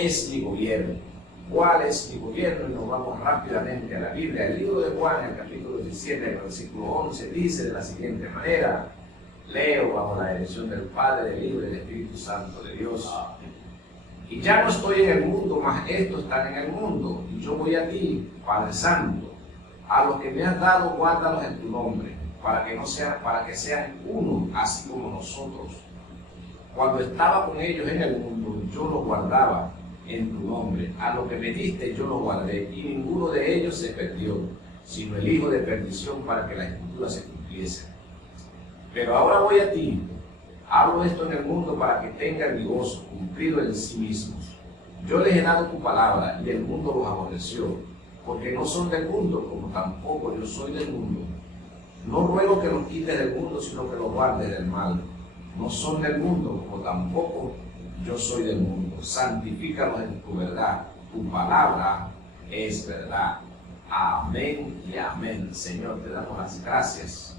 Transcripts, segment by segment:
es mi gobierno? ¿Cuál es mi gobierno? Y nos vamos rápidamente a la Biblia. El libro de Juan, el capítulo 17, el versículo 11, dice de la siguiente manera, leo bajo la dirección del Padre, del Hijo y del Espíritu Santo de Dios. Y ya no estoy en el mundo, mas estos están en el mundo, y yo voy a ti, Padre Santo. A los que me has dado, guárdalos en tu nombre, para que sean uno, así como nosotros. Cuando estaba con ellos en el mundo, yo los guardaba en tu nombre. A lo que me diste, yo los guardé, y ninguno de ellos se perdió, sino el hijo de perdición, para que la escritura se cumpliese. Pero ahora voy a ti. Hablo esto en el mundo para que tengan mi gozo cumplido en sí mismos. Yo les he dado tu palabra, y el mundo los aborreció, porque no son del mundo, como tampoco yo soy del mundo. No ruego que los quites del mundo, sino que los guardes del mal. No son del mundo, como tampoco yo soy del mundo. Santifícalos en tu verdad. Tu palabra es verdad. Amén y amén. Señor, te damos las gracias.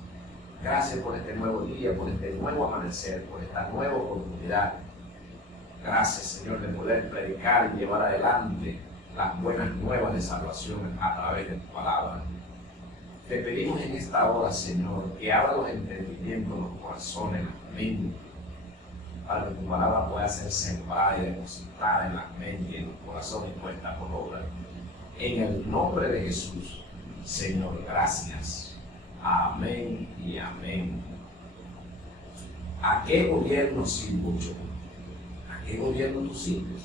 Gracias por este nuevo día, por este nuevo amanecer, por esta nueva oportunidad. Gracias, Señor, de poder predicar y llevar adelante las buenas nuevas de salvación a través de tu palabra. Te pedimos en esta hora, Señor, que abra los entendimientos, los corazones, las mentes, para que tu palabra pueda ser sembrada y depositada en las mentes y en los corazones y puesta por obra. En el nombre de Jesús, Señor, gracias. Amén y amén. ¿A qué gobierno sirvo yo? ¿A qué gobierno tú sirves?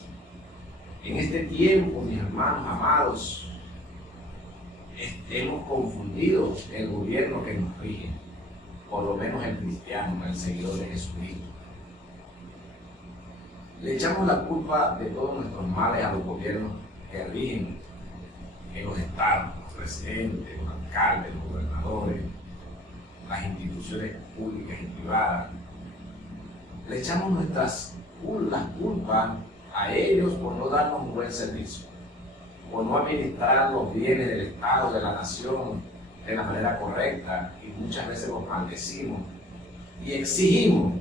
En este tiempo, mis hermanos amados, hemos confundido el gobierno que nos rige, por lo menos el cristiano, el seguidor de Jesucristo. Le echamos la culpa de todos nuestros males a los gobiernos que rigen en los estados, los presidentes, los alcaldes, los gobernadores, las instituciones públicas y privadas. Le echamos las culpas a ellos por no darnos un buen servicio, por no administrar los bienes del Estado, de la nación, de la manera correcta, y muchas veces los maldecimos y exigimos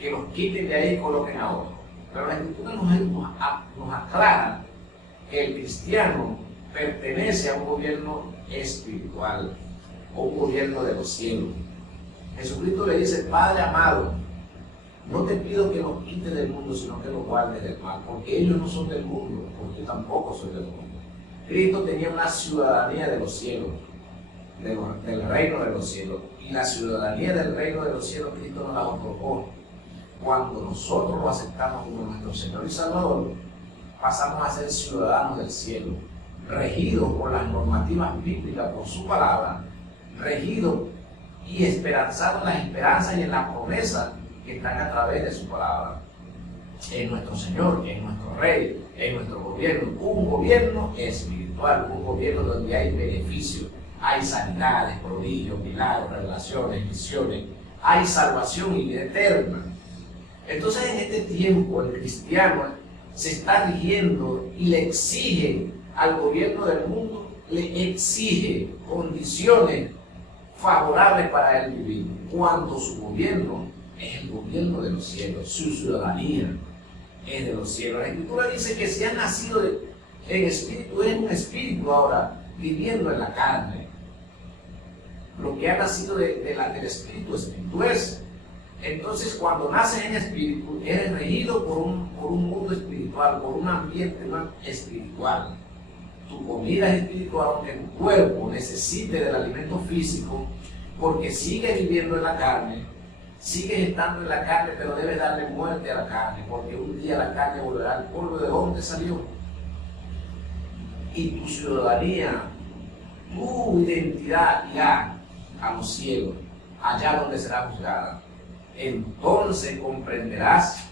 que los quiten de ahí y coloquen a otros. Pero la Escritura nos aclara que el cristiano pertenece a un gobierno espiritual, o un gobierno de los cielos. Jesucristo le dice: Padre amado, no te pido que los quites del mundo, sino que los guardes del mal, porque ellos no son del mundo, porque yo tampoco soy del mundo. Cristo tenía una ciudadanía de los cielos, del reino de los cielos, y la ciudadanía del reino de los cielos Cristo nos la otorgó. Cuando nosotros lo aceptamos como nuestro Señor y Salvador, pasamos a ser ciudadanos del cielo, regidos por las normativas bíblicas, por su palabra, regidos y esperanzados en las esperanzas y en las promesas que están a través de su palabra, en nuestro Señor, en nuestro Rey, en nuestro gobierno, un gobierno espiritual, un gobierno donde hay beneficios, hay sanidades, prodigios, milagros, revelaciones, visiones, hay salvación y vida eterna. Entonces, en este tiempo el cristiano se está rigiendo y le exige al gobierno del mundo, le exige condiciones favorables para él vivir, cuando su gobierno es el gobierno de los cielos, su ciudadanía es de los cielos. La Escritura dice que si has nacido en espíritu, eres un espíritu ahora, viviendo en la carne. Lo que ha nacido del espíritu es. Entonces, cuando naces en espíritu, eres regido por un mundo espiritual, por un ambiente espiritual. Tu comida es espiritual, aunque tu cuerpo necesite del alimento físico, porque sigues viviendo en la carne, sigues estando en la carne, pero debes darle muerte a la carne, porque un día la carne volverá al polvo de donde salió. Y tu ciudadanía, tu identidad irá a los cielos, allá donde será juzgada. Entonces comprenderás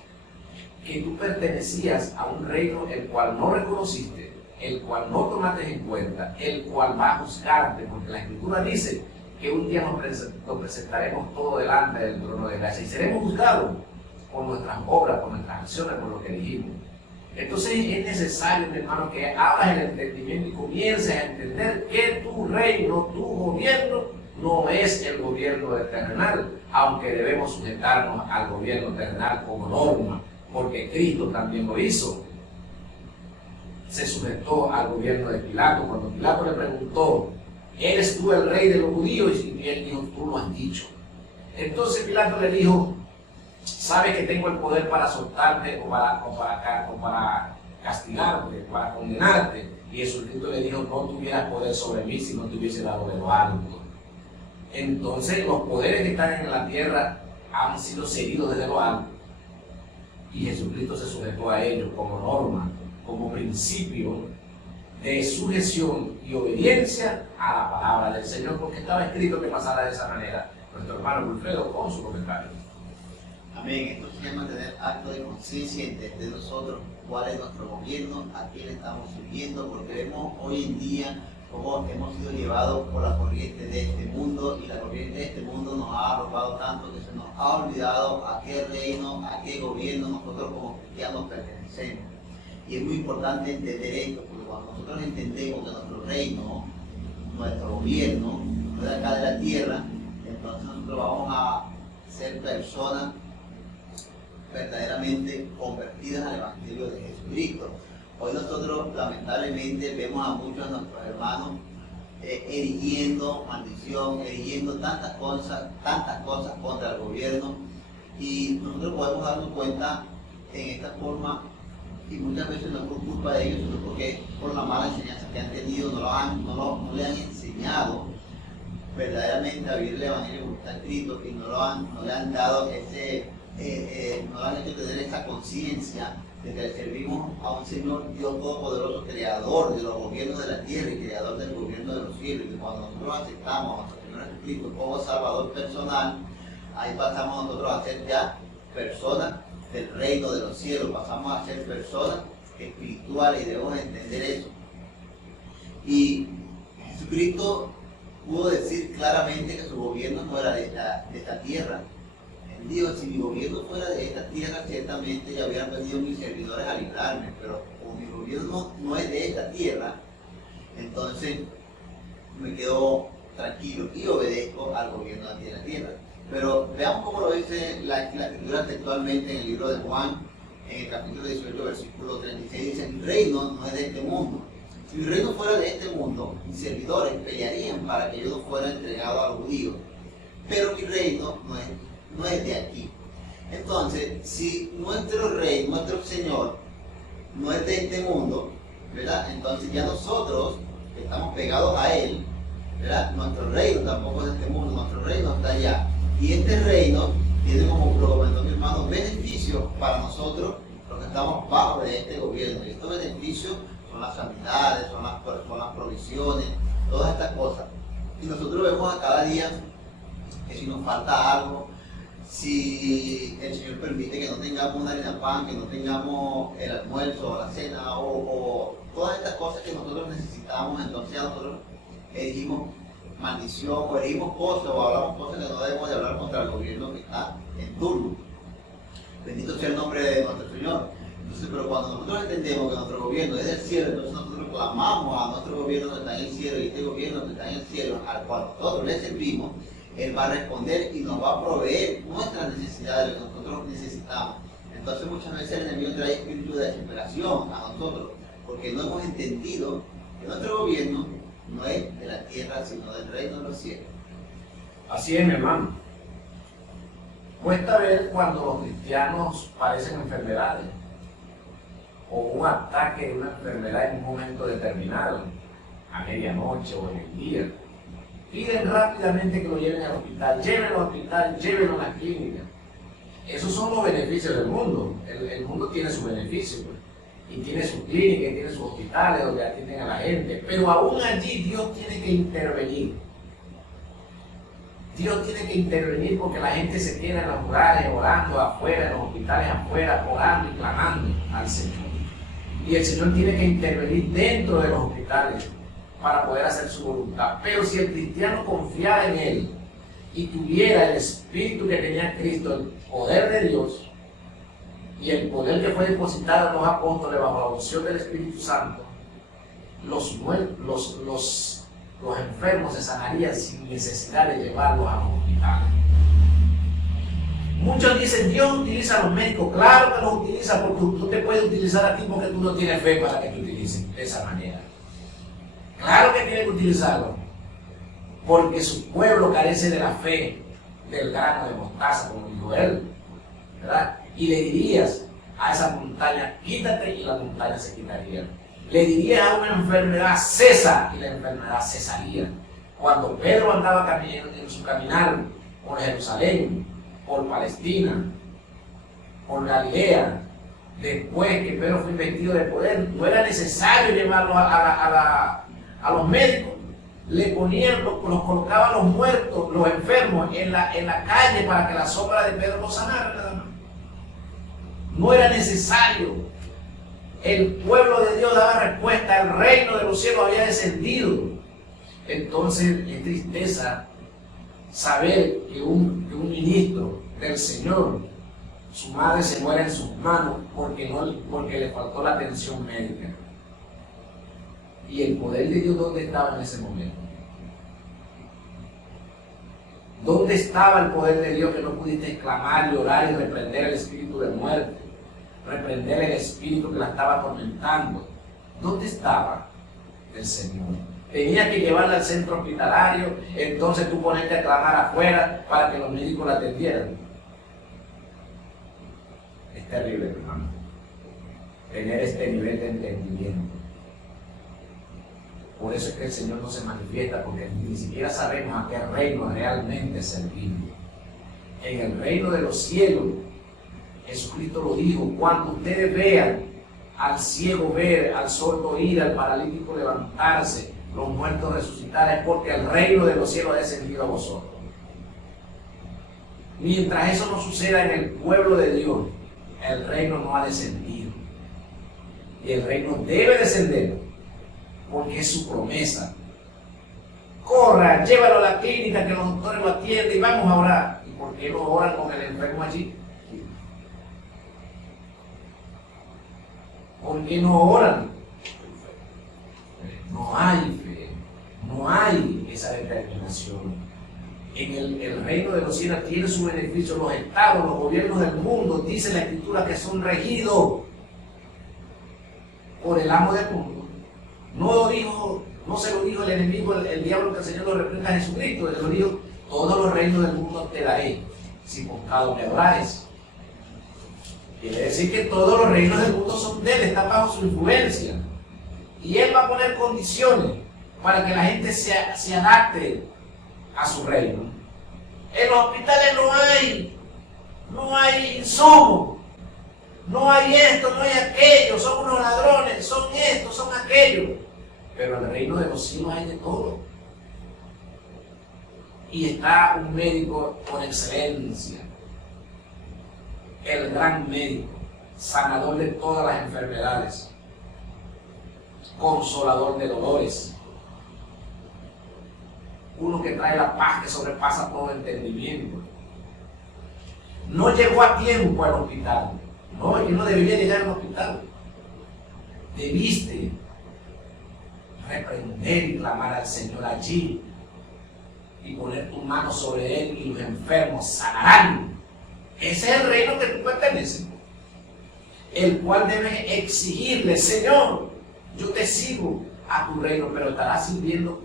que tú pertenecías a un reino el cual no reconociste, el cual no tomaste en cuenta, el cual va a juzgarte, porque la Escritura dice que un día nos presentaremos todo delante del trono de gracia y seremos juzgados por nuestras obras, por nuestras acciones, por lo que dijimos. Entonces es necesario, mi hermano, que abras el entendimiento y comiences a entender que tu reino, tu gobierno, no es el gobierno terrenal, aunque debemos sujetarnos al gobierno terrenal como norma, porque Cristo también lo hizo. se sujetó al gobierno de Pilato. Cuando Pilato le preguntó, ¿eres tú el rey de los judíos? Y él dijo, tú lo has dicho. Entonces Pilato le dijo, ¿sabes que tengo el poder para soltarte o para castigarte, para condenarte? Y Jesucristo le dijo, no tuvieras poder sobre mí si no te hubiese dado de lo alto. Entonces los poderes que están en la tierra han sido cedidos desde lo alto. Y Jesucristo se sujetó a ellos como norma, como principio de sujeción y obediencia a la palabra del Señor, porque estaba escrito que pasara de esa manera. Nuestro hermano Wilfredo con su comentario. Amén. Esto se llama tener acto de conciencia y entender nosotros cuál es nuestro gobierno, a quién estamos sirviendo, porque vemos hoy en día cómo hemos sido llevados por la corriente de este mundo, y la corriente de este mundo nos ha arrojado tanto que se nos ha olvidado a qué reino, a qué gobierno nosotros como cristianos pertenecemos. Y es muy importante entender esto, porque cuando nosotros entendemos que nuestro reino, nuestro gobierno, no es de acá de la tierra, entonces nosotros vamos a ser personas verdaderamente convertidas al Evangelio de Jesucristo. Hoy nosotros lamentablemente vemos a muchos de nuestros hermanos erigiendo maldición, erigiendo tantas cosas contra el gobierno, y nosotros podemos darnos cuenta en esta forma, y muchas veces no es por culpa de ellos, sino porque por la mala enseñanza que han tenido, no le han enseñado verdaderamente a vivir el Evangelio como está escrito, y no le han dado ese, no le han hecho tener esa conciencia de que servimos a un Señor Dios Todopoderoso, creador de los gobiernos de la tierra y creador del gobierno de los cielos, y que cuando nosotros aceptamos a nuestro Señor Jesucristo como Salvador personal, ahí pasamos nosotros a ser ya personas del reino de los cielos, pasamos a ser personas espirituales, y debemos entender eso. Y Jesucristo pudo decir claramente que su gobierno no era de esta tierra. Él dijo, si mi gobierno fuera de esta tierra, ciertamente ya hubieran venido mis servidores a librarme, pero como mi gobierno no es de esta tierra, entonces me quedo tranquilo y obedezco al gobierno de la tierra. Pero veamos cómo lo dice la escritura textualmente en el libro de Juan, en el capítulo 18, versículo 36, dice, mi reino no es de este mundo. Si mi reino fuera de este mundo, mis servidores pelearían para que yo no fuera entregado a los judíos. Pero mi reino no es de aquí. Entonces, si nuestro rey, nuestro Señor, no es de este mundo, ¿verdad? Entonces ya nosotros, que estamos pegados a Él, ¿verdad? Nuestro reino tampoco es de este mundo, nuestro reino está allá. Y este reino tiene, como lo comentó mi hermano, beneficios para nosotros, los que estamos bajo de este gobierno. Y estos beneficios son las sanidades, son las provisiones, todas estas cosas. Y nosotros vemos a cada día que si nos falta algo, si el Señor permite que no tengamos una harina pan, que no tengamos el almuerzo o la cena, o todas estas cosas que nosotros necesitamos, entonces ya nosotros elegimos maldición, o elegimos cosas, o hablamos cosas que no debemos de hablar contra el gobierno que está en turno. Bendito sea el nombre de nuestro Señor. Entonces, pero cuando nosotros entendemos que nuestro gobierno es del cielo, entonces nosotros clamamos a nuestro gobierno que está en el cielo, y este gobierno que está en el cielo, al cual nosotros le servimos, Él va a responder y nos va a proveer nuestras necesidades, lo que nosotros necesitamos. Entonces muchas veces el enemigo trae espíritu de desesperación a nosotros, porque no hemos entendido que nuestro gobierno no es de la tierra, sino del reino de los cielos. Así es, mi hermano. Cuesta ver cuando los cristianos padecen enfermedades o un ataque de una enfermedad en un momento determinado, a medianoche o en el día. Piden rápidamente que lo lleven al hospital, llévenlo a la clínica. Esos son los beneficios del mundo. El mundo tiene sus beneficios, pues, y tiene sus clínicas, y tiene sus hospitales donde atienden a la gente, pero aún allí Dios tiene que intervenir. Dios tiene que intervenir porque la gente se queda en los lugares orando afuera, en los hospitales afuera, orando y clamando al Señor. Y el Señor tiene que intervenir dentro de los hospitales para poder hacer su voluntad. Pero si el cristiano confiara en Él y tuviera el espíritu que tenía Cristo, el poder de Dios y el poder que fue depositado en los apóstoles bajo la unción del Espíritu Santo, los enfermos se sanarían sin necesidad de llevarlos a los hospitales. Muchos dicen, Dios utiliza a los médicos. Claro que los utiliza, porque no te puede utilizar a ti porque tú no tienes fe para que te utilice. utilicen de esa manera. Claro que tiene que utilizarlo, porque su pueblo carece de la fe del grano de mostaza, como dijo él, ¿verdad? Y le dirías a esa montaña, quítate, y la montaña se quitaría. Le dirías a una enfermedad, cesa, y la enfermedad cesaría. Cuando Pedro andaba en su caminar por Jerusalén, por Palestina, por Galilea, después que Pedro fue investido de poder, no era necesario llevarlo a los médicos. Le ponían, los colocaban los muertos, los enfermos en la calle para que la sombra de Pedro los sanara, nada más. No era necesario. El pueblo de Dios daba respuesta, el reino de los cielos había descendido. Entonces es tristeza saber que un ministro del Señor, su madre se muere en sus manos porque le faltó la atención médica. ¿Y el poder de Dios dónde estaba en ese momento? ¿Dónde estaba el poder de Dios que no pudiste exclamar, llorar y reprender el espíritu de muerte? Reprender el espíritu que la estaba atormentando. ¿Dónde estaba el Señor? Tenía que llevarla al centro hospitalario, entonces tú ponerte a clamar afuera para que los médicos la atendieran. Es terrible, hermano, tener este nivel de entendimiento. Por eso es que el Señor no se manifiesta, porque ni siquiera sabemos a qué reino realmente servimos. En el reino de los cielos, Jesucristo lo dijo, cuando ustedes vean al ciego ver, al sordo oír, al paralítico levantarse, los muertos resucitar, es porque el reino de los cielos ha descendido a vosotros. Mientras eso no suceda en el pueblo de Dios, el reino no ha descendido. Y el reino debe descender, porque es su promesa. Corra, llévalo a la clínica, que los doctores lo atienden y vamos a orar. ¿Y por qué no oran con el enfermo allí? ¿Por qué no oran? No hay fe, no hay esa determinación. En el reino de los cielos tiene su beneficio los estados, los gobiernos del mundo, dice la Escritura, que son regidos por el amo del mundo. No se lo dijo el enemigo, el diablo, que el Señor lo reprenda a Jesucristo. Él lo dijo, todos los reinos del mundo te daré, si con cada me adorares. Quiere decir que todos los reinos del mundo son de él, están bajo su influencia. Y él va a poner condiciones para que la gente se adapte a su reino. En los hospitales no hay insumos, no hay esto, no hay aquello, son unos ladrones, son esto, son aquello. Pero en el reino de los cielos hay de todo. Y está un médico por excelencia, el gran médico, sanador de todas las enfermedades, consolador de dolores, uno que trae la paz que sobrepasa todo entendimiento. No llegó a tiempo al hospital. No, él no debería llegar al hospital. Debiste reprender y clamar al Señor allí y poner tu mano sobre él y los enfermos sanarán. Ese es el reino que tú perteneces, el cual debes exigirle: Señor, yo te sigo a tu reino, pero estarás sirviendo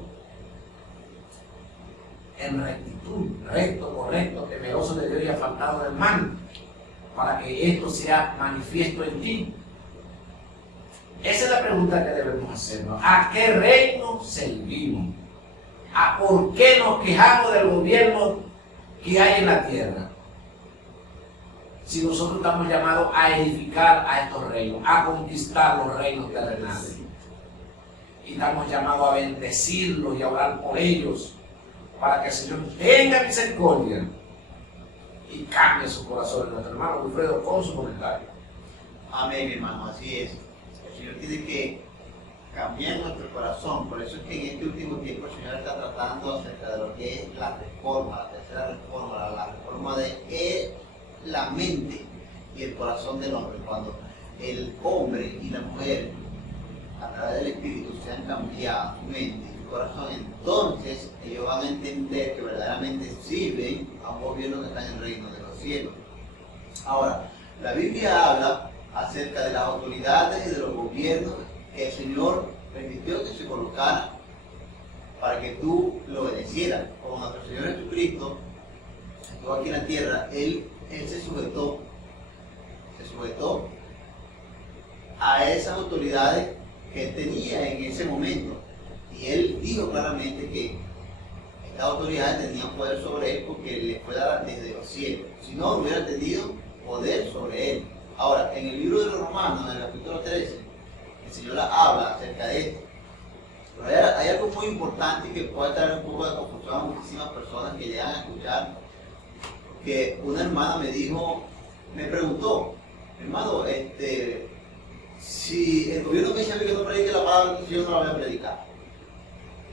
en rectitud, recto, correcto, temeroso de Dios y apartado del mal, para que esto sea manifiesto en ti. Esa es la pregunta que debemos hacernos. ¿A qué reino servimos? ¿A por qué nos quejamos del gobierno que hay en la tierra? Si nosotros estamos llamados a edificar a estos reinos, a conquistar los reinos terrenales. Y estamos llamados a bendecirlos y a orar por ellos, para que el Señor tenga misericordia y cambie su corazón. Nuestro hermano Wilfredo con su comentario. Amén, hermano, así es. El Señor tiene que cambiar nuestro corazón. Por eso es que en este último tiempo el Señor está tratando acerca de lo que es la reforma, la tercera reforma, la reforma de la mente y el corazón del hombre. Cuando el hombre y la mujer, a través del Espíritu, se han cambiado su mente y su corazón, entonces ellos van a entender que verdaderamente sirven a un gobierno que está en el reino de los cielos. Ahora, la Biblia habla acerca de las autoridades y de los gobiernos que el Señor permitió que se colocara para que tú lo obedecieras. Como nuestro Señor Jesucristo estuvo aquí en la tierra, Él se sujetó a esas autoridades que Él tenía en ese momento. Y Él dijo claramente que estas autoridades tenían poder sobre Él porque le fue dada desde los cielos. Si no, no hubiera tenido poder sobre Él. Ahora, en el libro de los Romanos, en el capítulo 13, el Señor habla acerca de esto. Pero hay algo muy importante que puede traer un poco de confusión a muchísimas personas que llegan a escuchar, que una hermana me preguntó, hermano, si el gobierno me dice que no predique la palabra, entonces yo no la voy a predicar.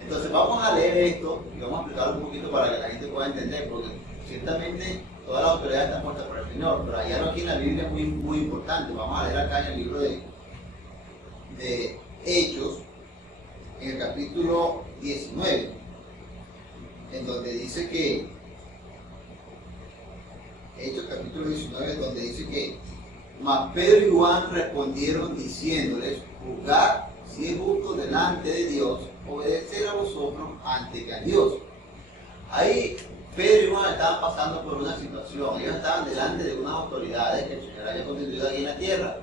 Entonces vamos a leer esto y vamos a explicarlo un poquito para que la gente pueda entender, porque ciertamente todas las autoridades están puestas por el Señor, pero hay algo aquí en la Biblia muy, muy importante. Vamos a leer acá en el libro de Hechos, en el capítulo 19, en donde dice que, Hechos capítulo 19, donde dice que, mas Pedro y Juan respondieron diciéndoles, juzgad si es justo delante de Dios, obedecer a vosotros antes que a Dios. Ahí Pedro y Juan estaban pasando por una situación, ellos estaban delante de unas autoridades que el Señor había constituido aquí en la tierra.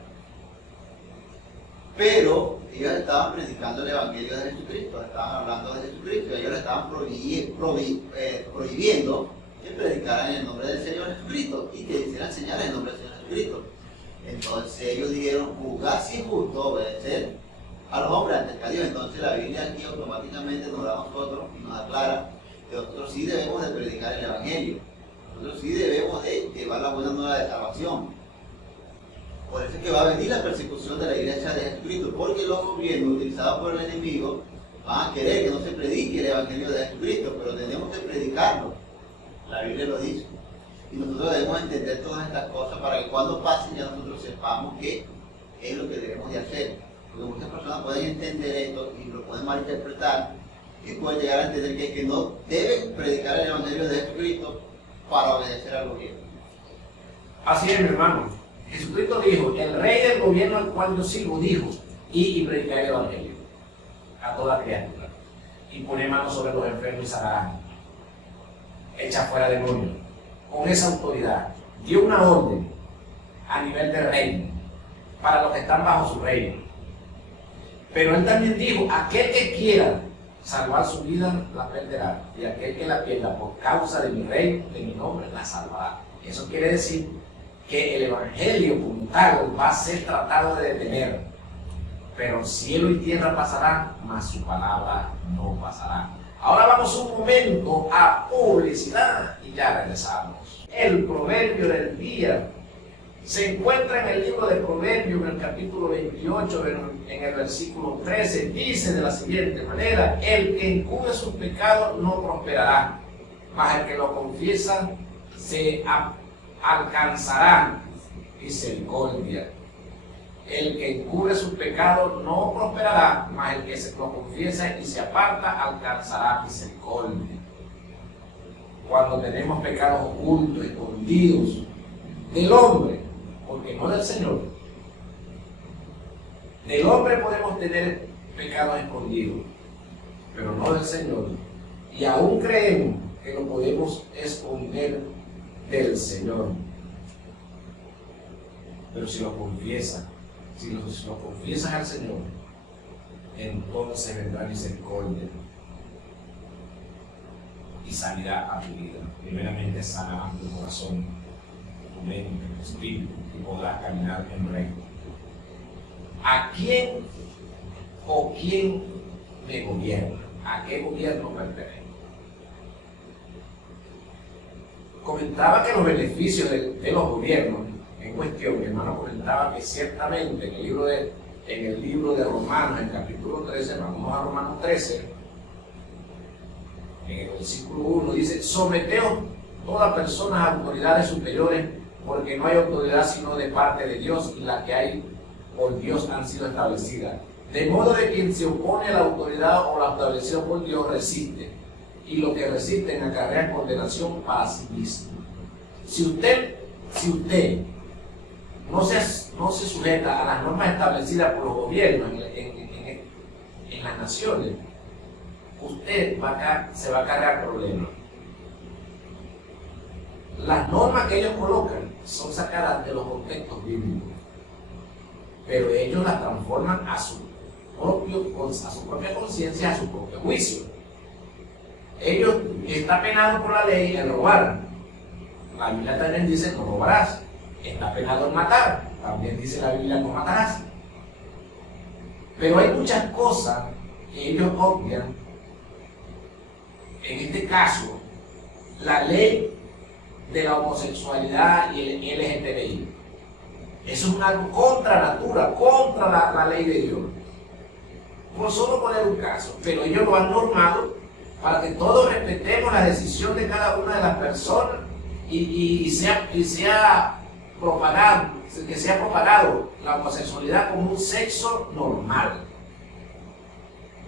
Pero ellos estaban predicando el Evangelio de Jesucristo, estaban hablando de Jesucristo, ellos le estaban prohibiendo que predicaran en el nombre del Señor Jesucristo y que hicieran señales en el nombre del Señor Jesucristo. Entonces ellos dijeron, juzgar si es justo, obedecer a los hombres antes que a Dios. Entonces la Biblia aquí automáticamente nos da a nosotros y nos aclara que nosotros sí debemos de predicar el Evangelio, nosotros sí debemos de llevar la buena nueva de salvación. Por eso es que va a venir la persecución de la iglesia de Jesucristo, porque los gobiernos utilizados por el enemigo van a querer que no se predique el Evangelio de Jesucristo, pero tenemos que predicarlo. La Biblia lo dice. Y nosotros debemos entender todas estas cosas para que cuando pasen ya nosotros sepamos qué es lo que debemos de hacer. Porque muchas personas pueden entender esto y lo pueden malinterpretar y pueden llegar a entender que no deben predicar el Evangelio de Jesucristo para obedecer al gobierno. Así es, mi hermano. Jesucristo dijo, el rey del gobierno al cual yo sirvo dijo, y predicar el Evangelio a toda criatura. Y poner manos sobre los enfermos y sanarán. Echa fuera demonios. Con esa autoridad dio una orden a nivel de reino para los que están bajo su reino. Pero él también dijo, aquel que quiera salvar su vida la perderá, y aquel que la pierda por causa de mi reino, de mi nombre, la salvará. Eso quiere decir que el Evangelio como tal va a ser tratado de detener, pero cielo y tierra pasarán, mas su palabra no pasará. Ahora vamos un momento a publicidad y ya regresamos. El proverbio del día se encuentra en el libro de Proverbios, en el capítulo 28, en el versículo 13, dice de la siguiente manera, el que encubre sus pecados no prosperará, mas el que lo confiesa se alcanzará misericordia. El que encubre sus pecados no prosperará, mas el que se lo confiesa y se aparta alcanzará misericordia. Cuando tenemos pecados ocultos, escondidos del hombre, porque no del Señor, del hombre podemos tener pecados escondidos, pero no del Señor, y aún creemos que lo podemos esconder del Señor. Pero si lo confiesas, si lo confiesas al Señor, entonces vendrá misericordia y sanidad a tu vida. Primeramente sanará tu corazón, tu mente, tu espíritu, y podrás caminar en reino. ¿A quién o quién me gobierna? ¿A qué gobierno pertenece? Comentaba que los beneficios de los gobiernos en cuestión, mi hermano comentaba que ciertamente en el libro de Romanos, en el capítulo 13, vamos a Romanos 13, en el versículo 1 dice, someteos toda persona a autoridades superiores, porque no hay autoridad sino de parte de Dios, y las que hay por Dios han sido establecidas. De modo de quien se opone a la autoridad o la establecida por Dios resiste, y los que resisten acarrean condenación para sí mismo. Si usted no se sujeta a las normas establecidas por los gobiernos en en las naciones, usted se va a cargar problemas. Las normas que ellos colocan son sacadas de los contextos bíblicos, pero ellos las transforman a su propia conciencia, a su propio juicio. Ellos está penado por la ley el robar. La Biblia también dice no robarás. Está penado el matar. También dice la Biblia no matarás. Pero hay muchas cosas que ellos obvian. En este caso, la ley de la homosexualidad y el LGTBI. Eso es algo contra natura, contra la ley de Dios. Por solo poner un caso, pero ellos lo han normado para que todos respetemos la decisión de cada una de las personas y sea propagado, que sea propagado la homosexualidad como un sexo normal.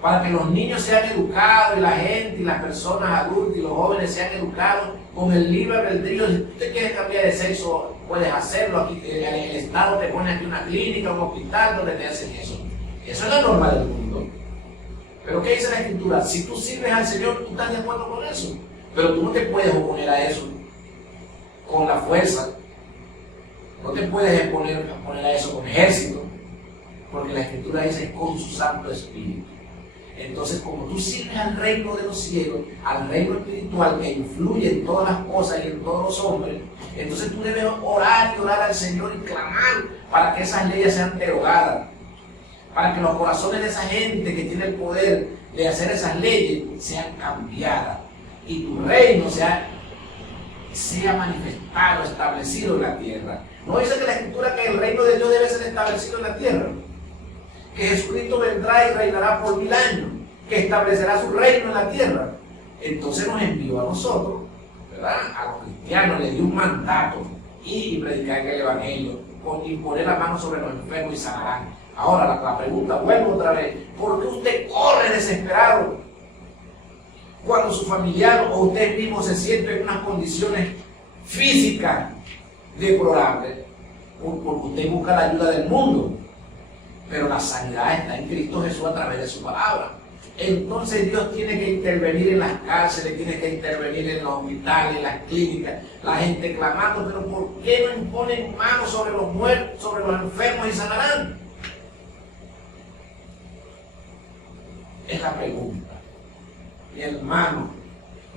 Para que los niños sean educados y la gente y las personas adultas y los jóvenes sean educados con el libre albedrío. Si usted quiere cambiar de sexo, puedes hacerlo. Aquí el Estado te pone aquí una clínica, un hospital donde te hacen eso. Eso es la norma del mundo. Pero ¿qué dice la Escritura? Si tú sirves al Señor, tú estás de acuerdo con eso. Pero tú no te puedes oponer a eso con la fuerza. No te puedes oponer a eso con ejército. Porque la Escritura dice con su Santo Espíritu. Entonces, como tú sirves al reino de los cielos, al reino espiritual que influye en todas las cosas y en todos los hombres, entonces tú debes orar y orar al Señor y clamar para que esas leyes sean derogadas, para que los corazones de esa gente que tiene el poder de hacer esas leyes sean cambiadas y tu reino sea manifestado, establecido en la tierra. ¿No dice que la Escritura que el reino de Dios debe ser establecido en la tierra? Que Jesucristo vendrá y reinará por 1000 años, que establecerá su reino en la tierra. Entonces nos envió a nosotros, ¿verdad? A los cristianos les dio un mandato y predicar el evangelio, y poner la mano sobre los enfermos y sanarán. Ahora la pregunta, vuelvo otra vez, ¿por qué usted corre desesperado cuando su familiar o usted mismo se siente en unas condiciones físicas deplorables? Porque usted busca la ayuda del mundo. Pero la sanidad está en Cristo Jesús a través de su palabra. Entonces Dios tiene que intervenir en las cárceles, tiene que intervenir en los hospitales, en las clínicas, la gente clamando, pero ¿por qué no imponen manos sobre los muertos, sobre los enfermos y sanarán? Es la pregunta. Mi hermano,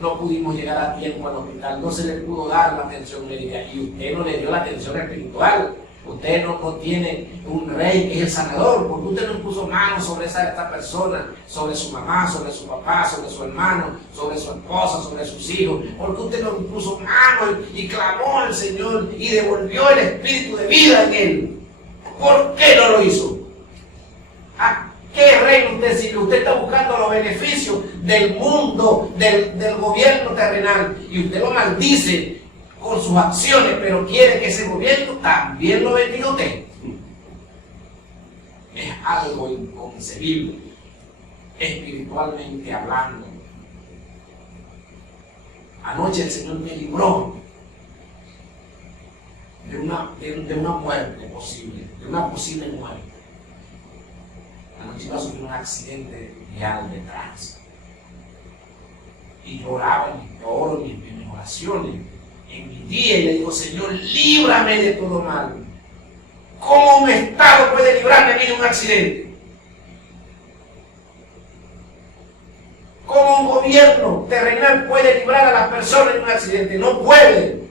no pudimos llegar a tiempo al hospital, no se le pudo dar la atención médica y usted no le dio la atención espiritual. Usted no tiene un rey que es el sanador, porque usted no puso manos sobre esta persona, sobre su mamá, sobre su papá, sobre su hermano, sobre su esposa, sobre sus hijos, porque usted no puso manos y clamó al Señor y devolvió el espíritu de vida en él. ¿Por qué no lo hizo? ¿A qué reino usted sirve? Usted está buscando los beneficios del mundo, del gobierno terrenal, y usted lo maldice con sus acciones, pero quiere que ese gobierno también lo bendiga usted. Es algo inconcebible, espiritualmente hablando. Anoche el Señor me libró de una muerte posible, de una posible muerte. Anoche iba a sufrir un accidente vial de tránsito. Y lloraba en mis oraciones, en mi día, y le digo, Señor, líbrame de todo mal. ¿Cómo un Estado puede librarme a mí de un accidente? ¿Cómo un gobierno terrenal puede librar a las personas de un accidente? No puede.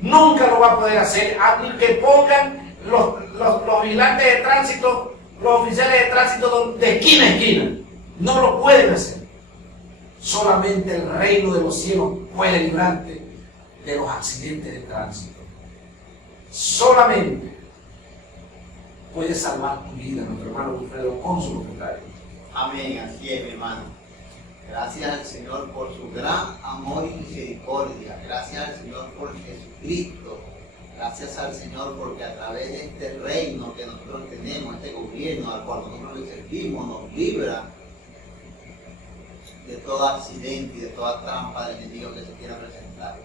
Nunca lo va a poder hacer, aunque pongan los vigilantes de tránsito, los oficiales de tránsito de esquina a esquina. No lo pueden hacer. Solamente el reino de los cielos puede librarte de los accidentes de tránsito. Solamente puede salvar tu vida, nuestro hermano Wilfredo, con su comentario. Amén, así es, mi hermano. Gracias al Señor por su gran amor y misericordia. Gracias al Señor por Jesucristo. Gracias al Señor porque a través de este reino que nosotros tenemos, este gobierno al cual nosotros le servimos, nos libra de todo accidente y de toda trampa del enemigo que se quiera presentar.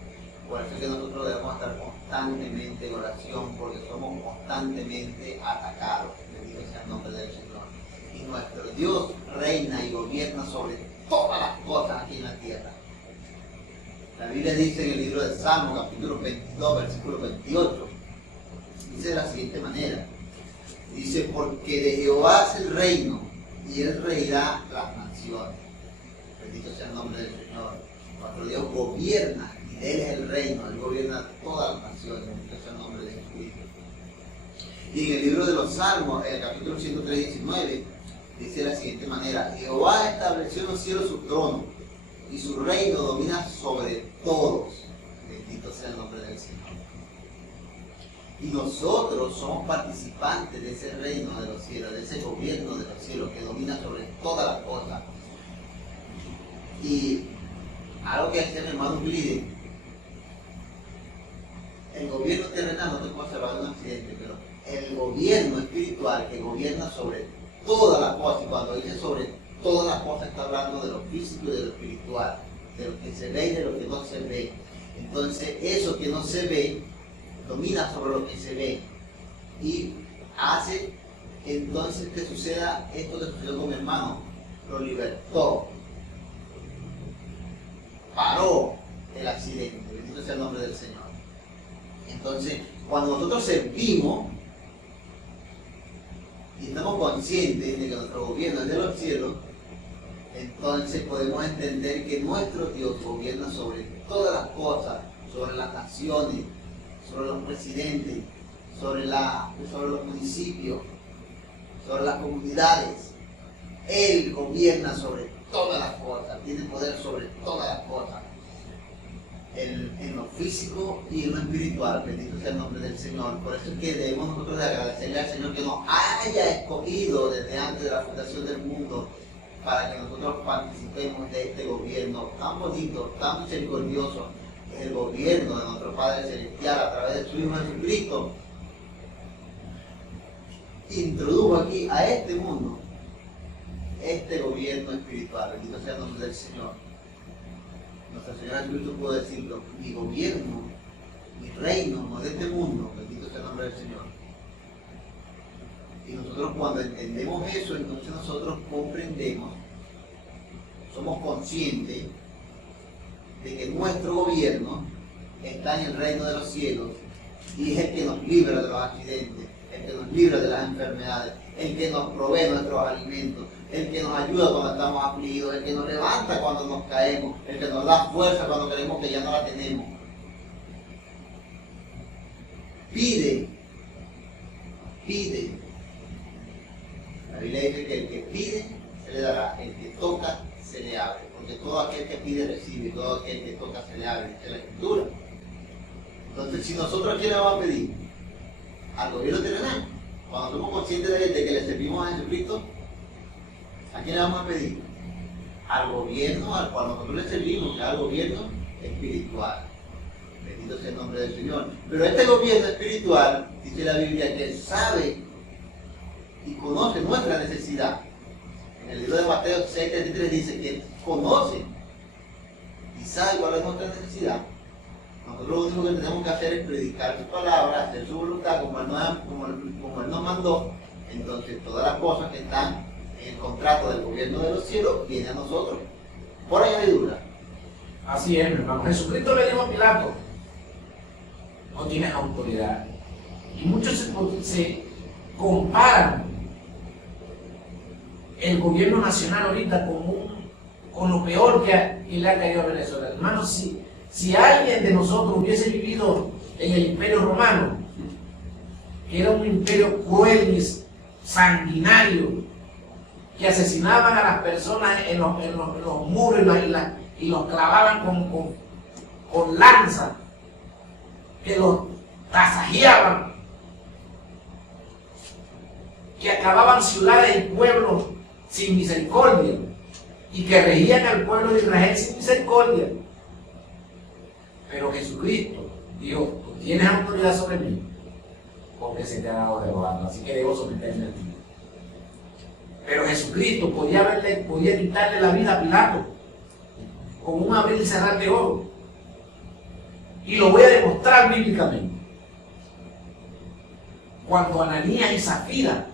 Por eso es que nosotros debemos estar constantemente en oración, porque somos constantemente atacados. Bendito sea el nombre del Señor. Y nuestro Dios reina y gobierna sobre todas las cosas aquí en la tierra. La Biblia dice en el libro de Salmo, capítulo 22, versículo 28, dice de la siguiente manera, dice, porque de Jehová es el reino, y él reirá las naciones. Bendito sea el nombre del Señor. Nuestro Dios gobierna, y de él es el reino, él gobierna todas las naciones. Bendito sea el nombre de Jesucristo. Y en el libro de los Salmos, en el capítulo 103, 19, dice de la siguiente manera, Jehová estableció en los cielos su trono, y su reino domina sobre todos. Bendito sea el nombre del Señor. Y nosotros somos participantes de ese reino de los cielos, de ese gobierno de los cielos que domina sobre todas las cosas. Y algo que decía mi hermano Glide, el gobierno terrenal no te puede salvar de un accidente, pero el gobierno espiritual que gobierna sobre todas las cosas, y cuando dice sobre todas las cosas está hablando de lo físico y de lo espiritual, de lo que se ve y de lo que no se ve. Entonces eso que no se ve domina sobre lo que se ve y hace entonces que suceda esto que sucedió con mi hermano, lo libertó, paró el accidente. Bendito sea el nombre del Señor. Entonces cuando nosotros servimos y estamos conscientes de que nuestro gobierno es de los cielos, entonces podemos entender que nuestro Dios gobierna sobre todas las cosas, sobre las naciones, sobre los presidentes, sobre los municipios, sobre las comunidades. Él gobierna sobre todas las cosas, tiene poder sobre todas las cosas, en lo físico y en lo espiritual. Bendito sea el nombre del Señor. Por eso es que debemos nosotros de agradecerle al Señor que nos haya escogido desde antes de la fundación del mundo para que nosotros participemos de este gobierno tan bonito, tan misericordioso, que es el gobierno de nuestro Padre Celestial a través de su Hijo Jesucristo. Introdujo aquí a este mundo este gobierno espiritual. Bendito sea el nombre del Señor. Nuestra Señora Jesucristo pudo decirlo, mi gobierno, mi reino no es de este mundo. Bendito sea el nombre del Señor. Y nosotros cuando entendemos eso, entonces nosotros comprendemos, somos conscientes de que nuestro gobierno está en el reino de los cielos y es el que nos libra de los accidentes, el que nos libra de las enfermedades, el que nos provee nuestros alimentos, el que nos ayuda cuando estamos afligidos, el que nos levanta cuando nos caemos, el que nos da fuerza cuando creemos que ya no la tenemos. Pide. La Biblia dice que el que pide se le dará, el que toca se le abre, porque todo aquel que pide recibe, todo aquel que toca se le abre, es la Escritura. Entonces, si nosotros, ¿a quién le vamos a pedir? Al gobierno terrenal. Cuando somos conscientes de que le servimos a Jesucristo, ¿a quién le vamos a pedir? Al gobierno al cual nosotros le servimos, que es al gobierno espiritual. Bendito sea el nombre del Señor. Pero este gobierno espiritual, dice la Biblia, que sabe y conoce nuestra necesidad. En el libro de Mateo 6:33 dice que conoce y sabe cuál es nuestra necesidad. Nosotros lo único que tenemos que hacer es predicar su palabra, hacer su voluntad como Él nos mandó. Entonces todas las cosas que están en el contrato del gobierno de los cielos vienen a nosotros, por añadidura. Así es, mi hermano. Jesucristo le dijo a Pilato, no tienes autoridad. Y muchos se comparan el gobierno nacional ahorita con lo peor que le ha caído a Venezuela. Hermano, si alguien de nosotros hubiese vivido en el Imperio Romano, que era un imperio cruel y sanguinario, que asesinaban a las personas en los muros y los clavaban con lanza, que los tasajeaban, que acababan ciudades y pueblos sin misericordia y que regían al pueblo de Israel sin misericordia. Pero Jesucristo dijo, tú tienes autoridad sobre mí porque se te ha dado derogando, así que debo someterme a ti. Pero Jesucristo podía quitarle la vida a Pilato con un abrir y cerrar de ojos. Y lo voy a demostrar bíblicamente. Cuando Ananías y Zafira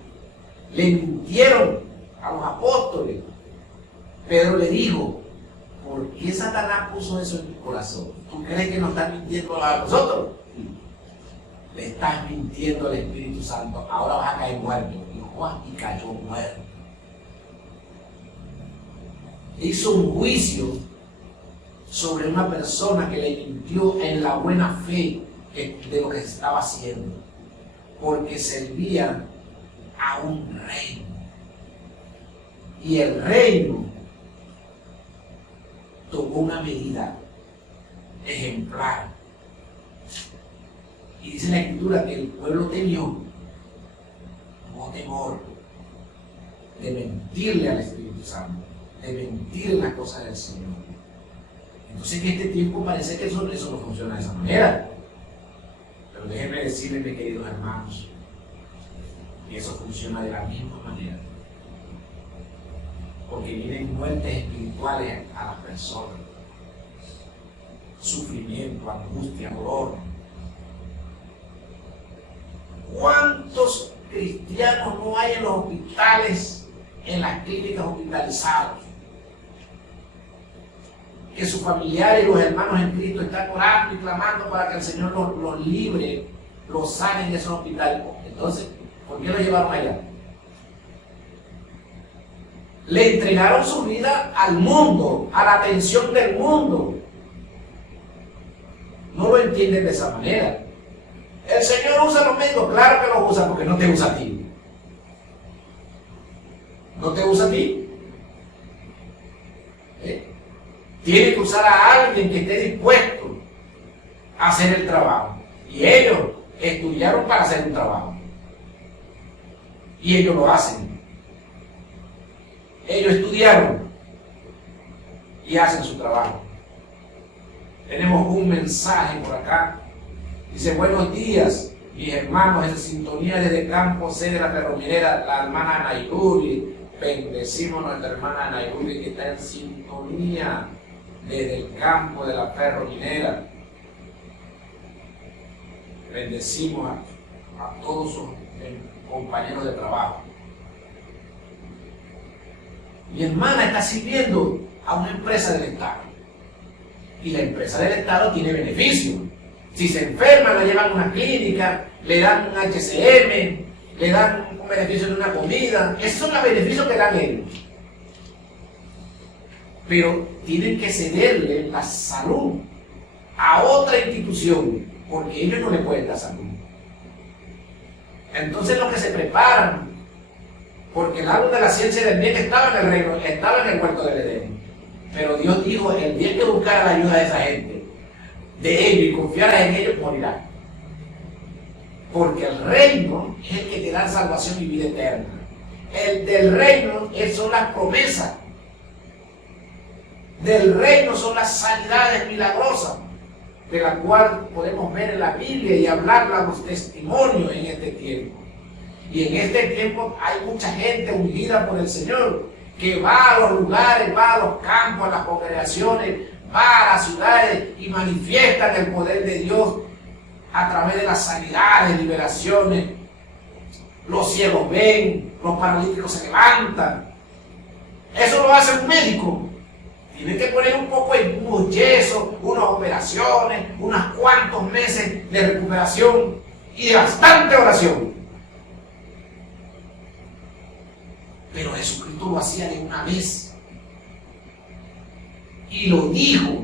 le mintieron a los apóstoles. Pedro le dijo, ¿por qué Satanás puso eso en tu corazón? ¿Tú crees que nos está mintiendo a nosotros? Le estás mintiendo al Espíritu Santo, ahora vas a caer muerto. Y Juan y cayó muerto. Hizo un juicio sobre una persona que le mintió en la buena fe de lo que se estaba haciendo, porque servía a un reino. Y el reino tomó una medida ejemplar. Y dice la Escritura que el pueblo temió, tuvo temor de mentirle al Espíritu Santo, de mentir en las cosas del Señor. Entonces en este tiempo parece que eso no funciona de esa manera. Pero déjenme decirles, mis queridos hermanos, que eso funciona de la misma manera. Porque vienen muertes espirituales a las personas. Sufrimiento, angustia, dolor. ¿Cuántos cristianos no hay en los hospitales, en las clínicas hospitalizados? Que sus familiares y los hermanos en Cristo están orando y clamando para que el Señor los libre, los sane de esos hospitales. Entonces, ¿por qué lo llevaron allá? Le entregaron su vida al mundo, a la atención del mundo. No lo entienden de esa manera. El Señor usa a los médicos, claro que los usa, porque no te usa a ti. ¿No te usa a ti? Tiene que usar a alguien que esté dispuesto a hacer el trabajo. Y ellos estudiaron para hacer un trabajo. Y ellos lo hacen. Ellos estudiaron y hacen su trabajo. Tenemos un mensaje por acá. Dice, buenos días, mis hermanos en sintonía desde Campo C de la Ferrominera, la hermana Nairuri. Bendecimos a nuestra hermana Nairuri que está en sintonía desde el campo de la Ferrominera. Bendecimos a todos sus compañeros de trabajo. Mi hermana está sirviendo a una empresa del Estado. Y la empresa del Estado tiene beneficios. Si se enferma, la llevan a una clínica, le dan un HCM, le dan un beneficio de una comida. Esos son los beneficios que dan ellos. Pero tienen que cederle la salud a otra institución, porque ellos no le pueden dar salud. Entonces los que se preparan, porque el árbol de la ciencia del bien estaba en el reino, estaba en el huerto del Edén. Pero Dios dijo, el día que buscara la ayuda de esa gente, de ellos, y confiara en ellos, morirá. Porque el reino es el que te da salvación y vida eterna. El del reino son las promesas. Del reino son las sanidades milagrosas, de la cual podemos ver en la Biblia y hablarla a los testimonios en este tiempo. Y en este tiempo hay mucha gente ungida por el Señor, que va a los lugares, va a los campos, a las congregaciones, va a las ciudades y manifiestan el poder de Dios a través de las sanidades, liberaciones. Los ciegos ven, los paralíticos se levantan. Eso lo hace un médico. Tiene que poner un poco de unos yesos, unas operaciones, unos cuantos meses de recuperación y de bastante oración. Pero Jesucristo lo hacía de una vez. Y lo dijo: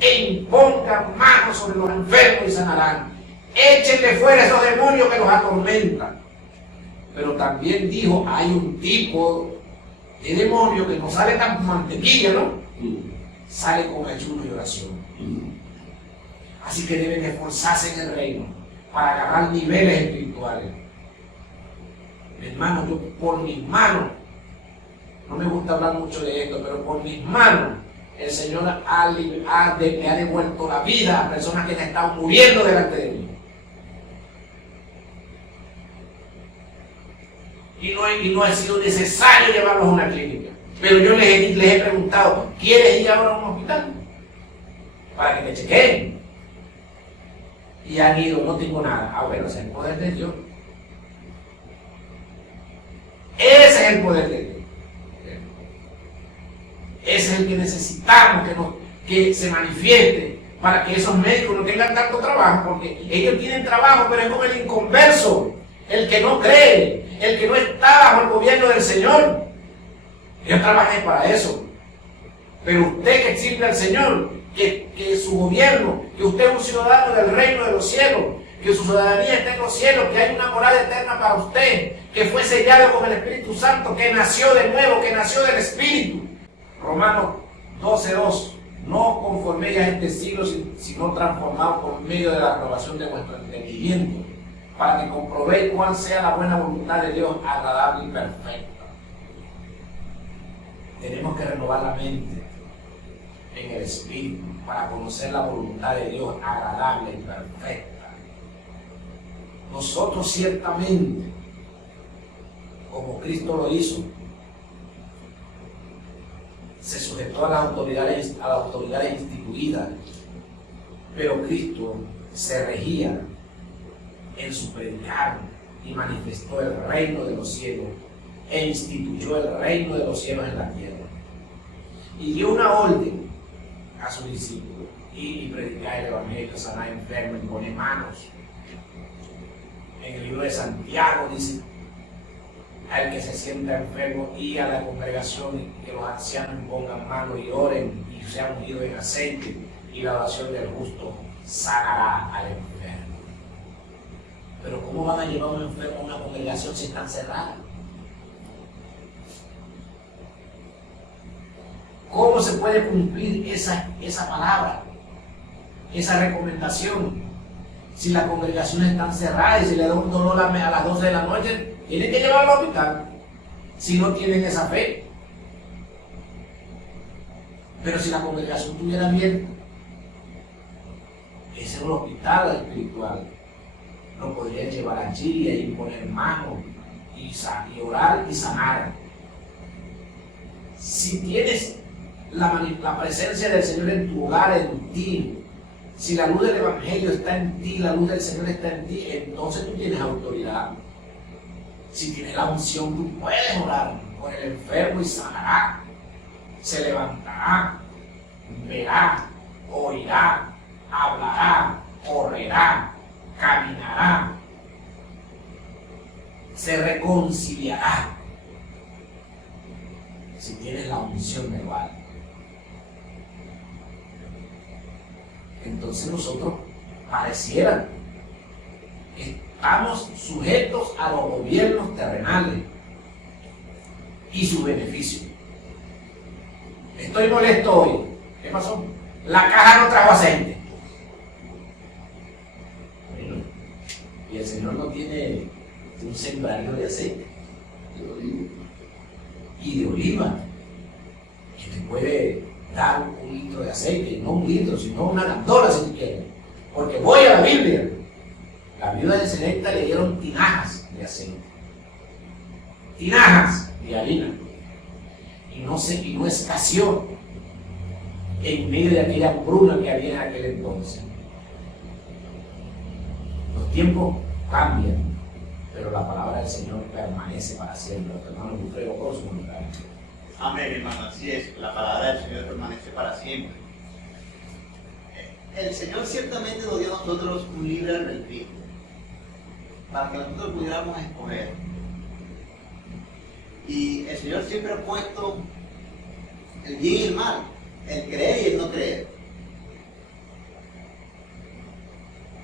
impongan manos sobre los enfermos y sanarán. Échenle fuera esos demonios que los atormentan. Pero también dijo, hay un tipo de demonio que no sale tan mantequilla, ¿no? Sale con ayuno y oración. Así que deben esforzarse en el reino para agarrar niveles espirituales. Mi hermano, yo por mis manos, no me gusta hablar mucho de esto, pero por mis manos el Señor le ha devuelto la vida a personas que han estado muriendo delante de mí. Y no ha sido necesario llevarlos a una clínica. Pero yo les he preguntado, ¿quieres ir ahora a un hospital? Para que te chequeen. Y han ido, no tengo nada. Ah, bueno, ese es el poder de Dios. Ese es el poder de Dios. Ese es el que necesitamos que se manifieste para que esos médicos no tengan tanto trabajo, porque ellos tienen trabajo, pero es como el inconverso, el que no cree, el que no está bajo el gobierno del Señor. Yo trabajé para eso. Pero usted que sirve al Señor, que su gobierno, que usted es un ciudadano del reino de los cielos, que su ciudadanía está en los cielos, que hay una morada eterna para usted, que fue sellado con el Espíritu Santo, que nació de nuevo, que nació del Espíritu. Romanos 12:2. No conforméis a este siglo, sino transformados por medio de la renovación de vuestro entendimiento, para que comprobéis cuál sea la buena voluntad de Dios, agradable y perfecta. Tenemos que renovar la mente en el Espíritu para conocer la voluntad de Dios agradable y perfecta. Nosotros ciertamente, como Cristo lo hizo, se sujetó a las autoridades instituidas, pero Cristo se regía en su predicar y manifestó el reino de los cielos e instituyó el reino de los cielos en la tierra. Y dio una orden a sus discípulos: ir y predicar el evangelio, sanar enfermos, imponer manos. En el libro de Santiago dice: al que se sienta enfermo, y a la congregación, que los ancianos pongan manos y oren y sean ungidos en aceite, y la oración del justo sanará al enfermo. Pero ¿cómo van a llevar a un enfermo a una congregación si están cerradas? ¿Cómo se puede cumplir esa palabra, esa recomendación, si las congregaciones están cerradas y si le da un dolor a las 12 de la noche? Tienen que llevarlo al hospital si no tienen esa fe. Pero si la congregación estuviera abierta, ese es un hospital espiritual. Lo podrían llevar allí y imponer manos y orar y sanar. Si tienes la presencia del Señor en tu hogar, en ti, si la luz del Evangelio está en ti, la luz del Señor está en ti, entonces tú tienes autoridad. Si tienes la unción, tú puedes orar por el enfermo y sanará. Se levantará, verá, oirá, hablará, correrá, caminará, se reconciliará. Si tienes la unción verbal. Entonces nosotros pareciera que estamos sujetos a los gobiernos terrenales y su beneficio. Estoy molesto hoy. ¿Qué pasó? La caja no trajo aceite. Bueno, y el Señor no tiene un sembradío de aceite, de oliva, y de oliva, que te puede dar un litro de aceite, no un litro, sino una gandola si tú quieres. Porque voy a la Biblia. La viuda de Sarepta le dieron tinajas de aceite, tinajas de harina, y no escaseó en medio de aquella hambruna que había en aquel entonces. Los tiempos cambian, pero la palabra del Señor permanece para siempre. Hermano Bufrero, por su comentario. Amén, hermano, así es. La palabra del Señor permanece para siempre. El Señor ciertamente nos dio a nosotros un libre albedrío para que nosotros pudiéramos escoger. Y el Señor siempre ha puesto el bien y el mal, el creer y el no creer.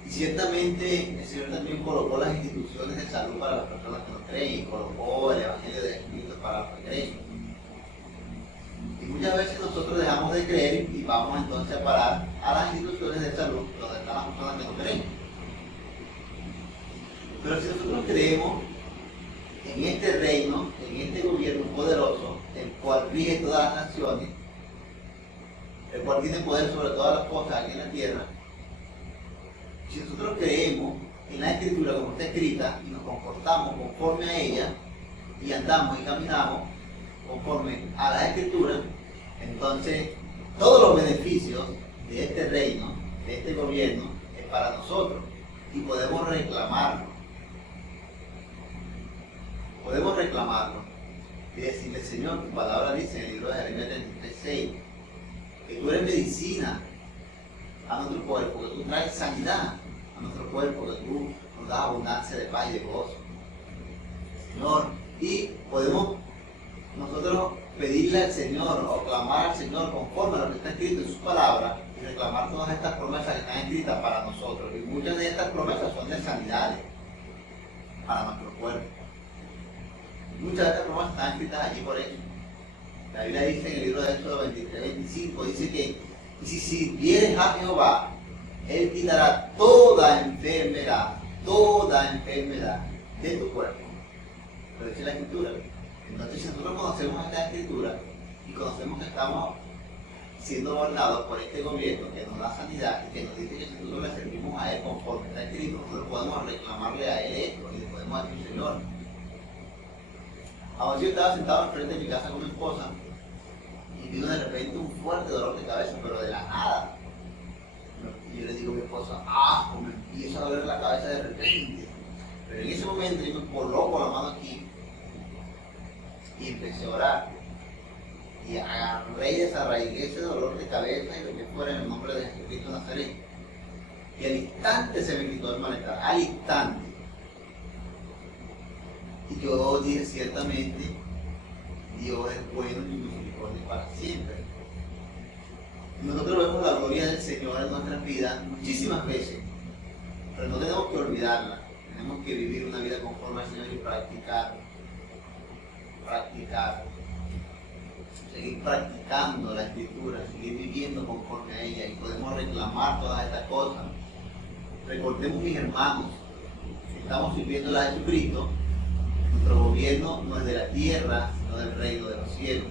Y ciertamente el Señor también colocó las instituciones de salud para las personas que no creen y colocó el Evangelio de Jesucristo para los que creen. Y muchas veces nosotros dejamos de creer y vamos entonces a parar a las instituciones de salud donde están las personas que no creen. Pero si nosotros creemos en este reino, en este gobierno poderoso, el cual rige todas las naciones, el cual tiene poder sobre todas las cosas aquí en la tierra, si nosotros creemos en la Escritura como está escrita y nos comportamos conforme a ella y andamos y caminamos conforme a la Escritura, entonces todos los beneficios de este reino, de este gobierno, es para nosotros y podemos reclamarlo. Podemos reclamarlo. y decirle, Señor, tu palabra dice en el libro de Jeremías 33:6, que tú eres medicina a nuestro cuerpo, que tú traes sanidad a nuestro cuerpo, que tú nos das abundancia de paz y de gozo. Señor, y podemos nosotros pedirle al Señor o clamar al Señor conforme a lo que está escrito en su palabra y reclamar todas estas promesas que están escritas para nosotros. Y muchas de estas promesas son de sanidades para nuestro cuerpo. Muchas de estas promesas están escritas allí por eso. La Biblia dice en el libro de Éxodo 23:25, dice que y si sirvieres a Jehová, Él quitará toda enfermedad de tu cuerpo. Lo dice la Escritura. Entonces, si nosotros conocemos esta Escritura y conocemos que estamos siendo gobernados por este gobierno que nos da sanidad y que nos dice que si nosotros le servimos a Él conforme está escrito, nosotros podemos reclamarle a Él esto y le podemos decir, Señor. Ahora yo estaba sentado enfrente de mi casa con mi esposa y vino de repente un fuerte dolor de cabeza, pero de la nada. Y yo le digo a mi esposa, me empieza a doler la cabeza de repente. Pero en ese momento yo me coloco la mano aquí y empecé a orar. Y agarré y desarraigué ese dolor de cabeza y lo que fuera en el nombre de Jesucristo de Nazaret. Y al instante se me quitó el malestar, al instante. Y yo dije, ciertamente, Dios es bueno y misericordia para siempre. Nosotros vemos la gloria del Señor en nuestras vidas muchísimas veces, pero no tenemos que olvidarla. Tenemos que vivir una vida conforme al Señor y practicar, seguir practicando la Escritura, seguir viviendo conforme a ella y podemos reclamar todas estas cosas. Recordemos, mis hermanos, que estamos sirviendo a Jesucristo. Nuestro gobierno no es de la tierra, sino del reino de los cielos.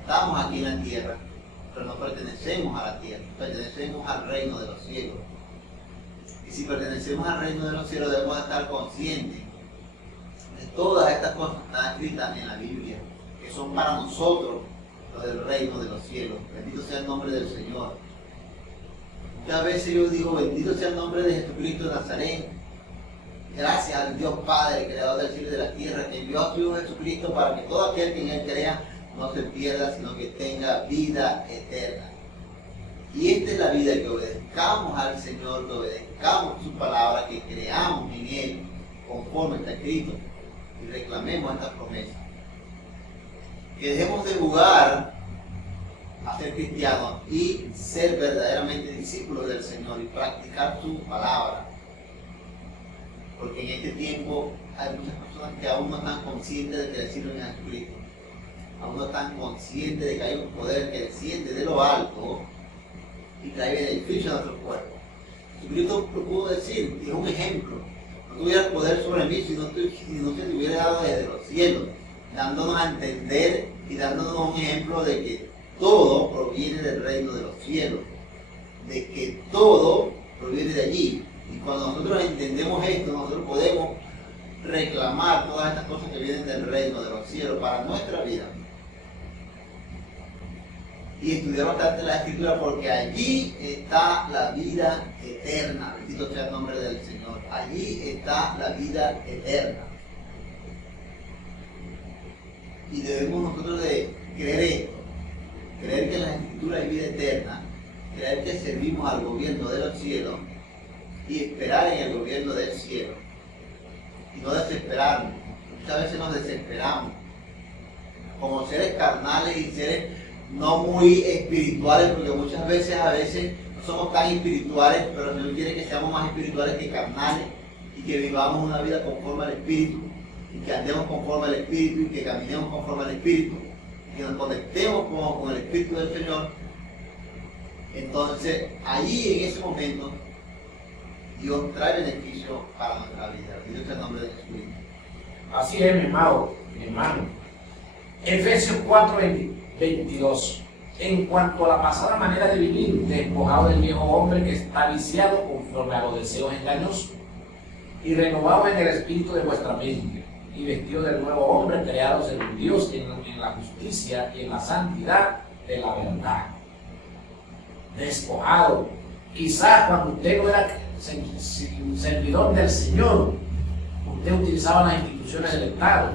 Estamos aquí en la tierra, pero no pertenecemos a la tierra, pertenecemos al reino de los cielos. Y si pertenecemos al reino de los cielos, debemos estar conscientes de todas estas cosas que están escritas en la Biblia, que son para nosotros los del reino de los cielos. Bendito sea el nombre del Señor. Muchas veces yo digo, bendito sea el nombre de Jesucristo de Nazaret. Gracias al Dios Padre, creador del cielo y de la tierra, que envió a su Hijo Jesucristo para que todo aquel que en Él crea no se pierda, sino que tenga vida eterna. Y esta es la vida, que obedezcamos al Señor, que obedezcamos su palabra, que creamos en Él conforme está escrito y reclamemos esta promesa. Que dejemos de jugar a ser cristianos y ser verdaderamente discípulos del Señor y practicar su palabra. Porque en este tiempo hay muchas personas que aún no están conscientes de que le sirven a Jesucristo. Aún no están conscientes de que hay un poder que desciende de lo alto y trae beneficio a nuestro cuerpo. Jesucristo lo pudo decir, y es un ejemplo. No tuvieras poder sobre mí si no se te hubiera dado desde los cielos, dándonos a entender y dándonos un ejemplo de que todo proviene del reino de los cielos, de que todo proviene de allí. Y cuando nosotros entendemos esto, nosotros podemos reclamar todas estas cosas que vienen del reino de los cielos para nuestra vida. Y estudiar bastante la Escritura, porque allí está la vida eterna. Bendito sea el nombre del Señor. Allí está la vida eterna. Y debemos nosotros de creer esto, creer que en la Escritura hay vida eterna, creer que servimos al gobierno de los cielos y esperar en el gobierno del cielo. Y no desesperarnos. Muchas veces nos desesperamos como seres carnales y seres no muy espirituales, porque muchas veces no somos tan espirituales, pero el Señor quiere que seamos más espirituales que carnales y que vivamos una vida conforme al Espíritu y que andemos conforme al Espíritu y que caminemos conforme al Espíritu y que nos conectemos con el Espíritu del Señor. Entonces, allí en ese momento Dios trae beneficio para nuestra vida. Bendito sea el nombre de Jesucristo. Así es, mi amado, mi hermano. Efesios 4:22. En cuanto a la pasada manera de vivir, despojado del viejo hombre que está viciado conforme a los deseos engañosos, y renovado en el espíritu de vuestra mente, y vestido del nuevo hombre, creados en Dios en la justicia y en la santidad de la verdad. Despojado. Quizás cuando usted no era servidor del Señor, usted utilizaba las instituciones del Estado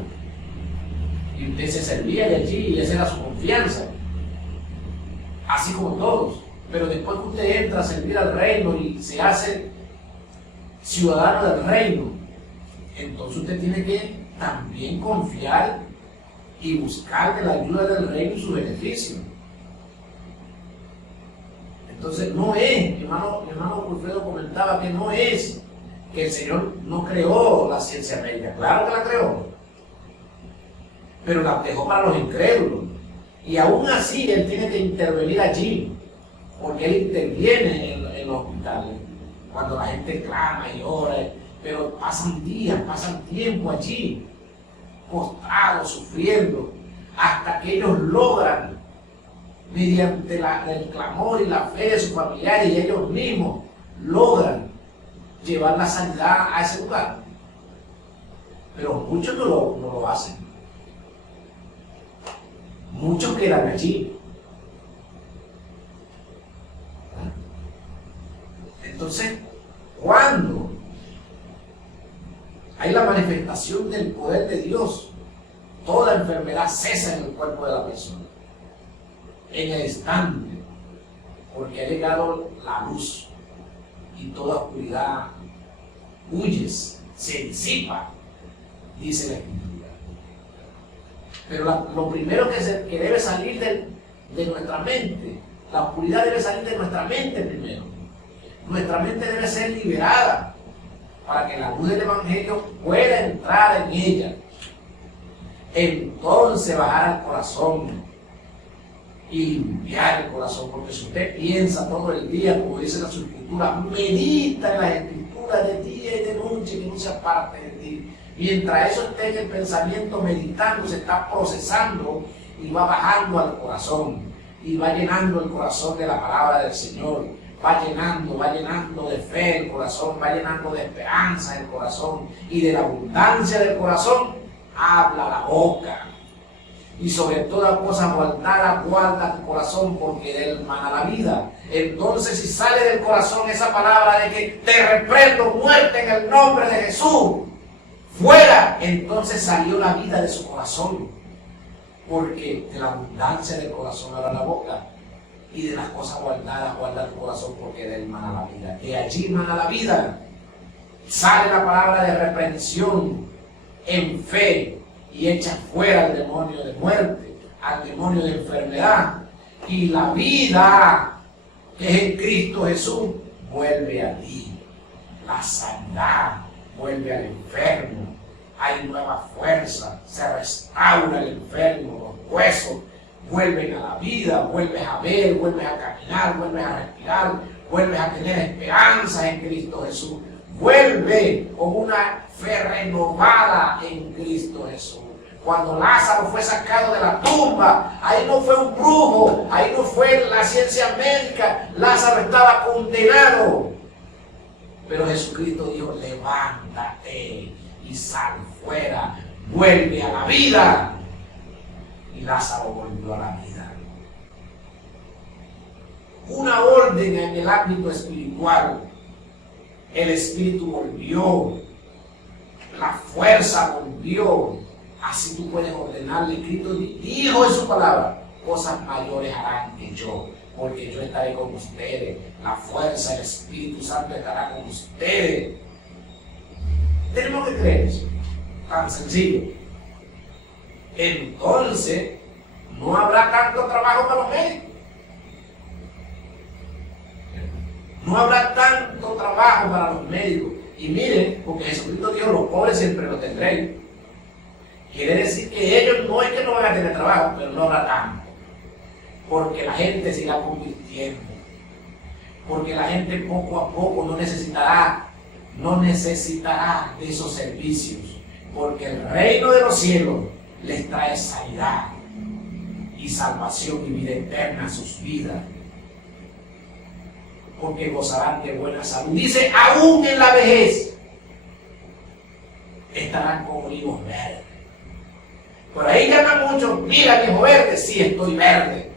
y Y usted se servía de allí y esa era su confianza. Así como todos. Pero después que usted entra a servir al reino y se hace ciudadano del reino, entonces usted tiene que también confiar y buscar de la ayuda del reino y su beneficio. Entonces no es, mi hermano Wilfredo comentaba que no es que el Señor no creó la ciencia médica, claro que la creó, pero la dejó para los incrédulos. Y aún así Él tiene que intervenir allí, porque Él interviene en los hospitales, cuando la gente clama y ora, pero pasan días, pasan tiempo allí, postrados, sufriendo, hasta que ellos logran, mediante el clamor y la fe de sus familiares y ellos mismos, logran llevar la sanidad a ese lugar. Pero muchos no lo hacen. Muchos quedan allí. Entonces, cuando hay la manifestación del poder de Dios, toda enfermedad cesa en el cuerpo de la persona, en el instante, porque ha llegado la luz y toda oscuridad huye, se disipa, dice la Escritura. Pero lo primero que debe salir de nuestra mente, la oscuridad debe salir de nuestra mente primero. Nuestra mente debe ser liberada para que la luz del Evangelio pueda entrar en ella. Entonces bajar al corazón y limpiar el corazón, porque si usted piensa todo el día, como dice la Escritura, medita en las Escrituras de día y de noche, que no se aparte de ti. Mientras eso esté en el pensamiento meditando, se está procesando y va bajando al corazón y va llenando el corazón de la palabra del Señor, va llenando de fe el corazón, va llenando de esperanza el corazón, y de la abundancia del corazón habla la boca. Y sobre toda cosa guarda tu corazón, porque de él mana la vida. Entonces, si sale del corazón esa palabra de que te reprendo muerte en el nombre de Jesús, fuera, entonces salió la vida de su corazón, porque de la abundancia del corazón habla la boca. Y de las cosas guardadas guarda tu corazón, porque de él mana la vida. Que allí mana la vida. Sale la palabra de reprensión en fe y echa fuera al demonio de muerte, al demonio de enfermedad. Y la vida que es en Cristo Jesús vuelve a ti. La sanidad vuelve al enfermo. Hay nueva fuerza, se restaura el enfermo, los huesos vuelven a la vida, vuelves a ver, vuelves a caminar, vuelves a respirar, vuelves a tener esperanza en Cristo Jesús. Vuelve con una fe renovada en Cristo Jesús. Cuando Lázaro fue sacado de la tumba, ahí no fue un brujo, ahí no fue la ciencia médica, Lázaro estaba condenado. Pero Jesucristo dijo: levántate y sal fuera, vuelve a la vida. Y Lázaro volvió a la vida. Una orden en el ámbito espiritual. El espíritu volvió, la fuerza volvió. Así tú puedes ordenarle. Cristo dijo en su palabra: cosas mayores harán que yo, porque yo estaré con ustedes. La fuerza, el Espíritu Santo estará con ustedes. Tenemos que creer eso, tan sencillo. Entonces no habrá tanto trabajo para los médicos. No habrá tanto trabajo para los médicos. Y miren, porque Jesucristo dijo: los pobres siempre lo tendréis. Quiere decir que ellos no es que no van a tener trabajo, pero no habrá tanto. Porque la gente se irá convirtiendo. Porque la gente poco a poco no necesitará de esos servicios. Porque el reino de los cielos les trae sanidad y salvación y vida eterna a sus vidas. Porque gozarán de buena salud. Dice: aún en la vejez estarán como olivos verdes. Por ahí llaman mucho: mira, viejo verde. Sí, estoy verde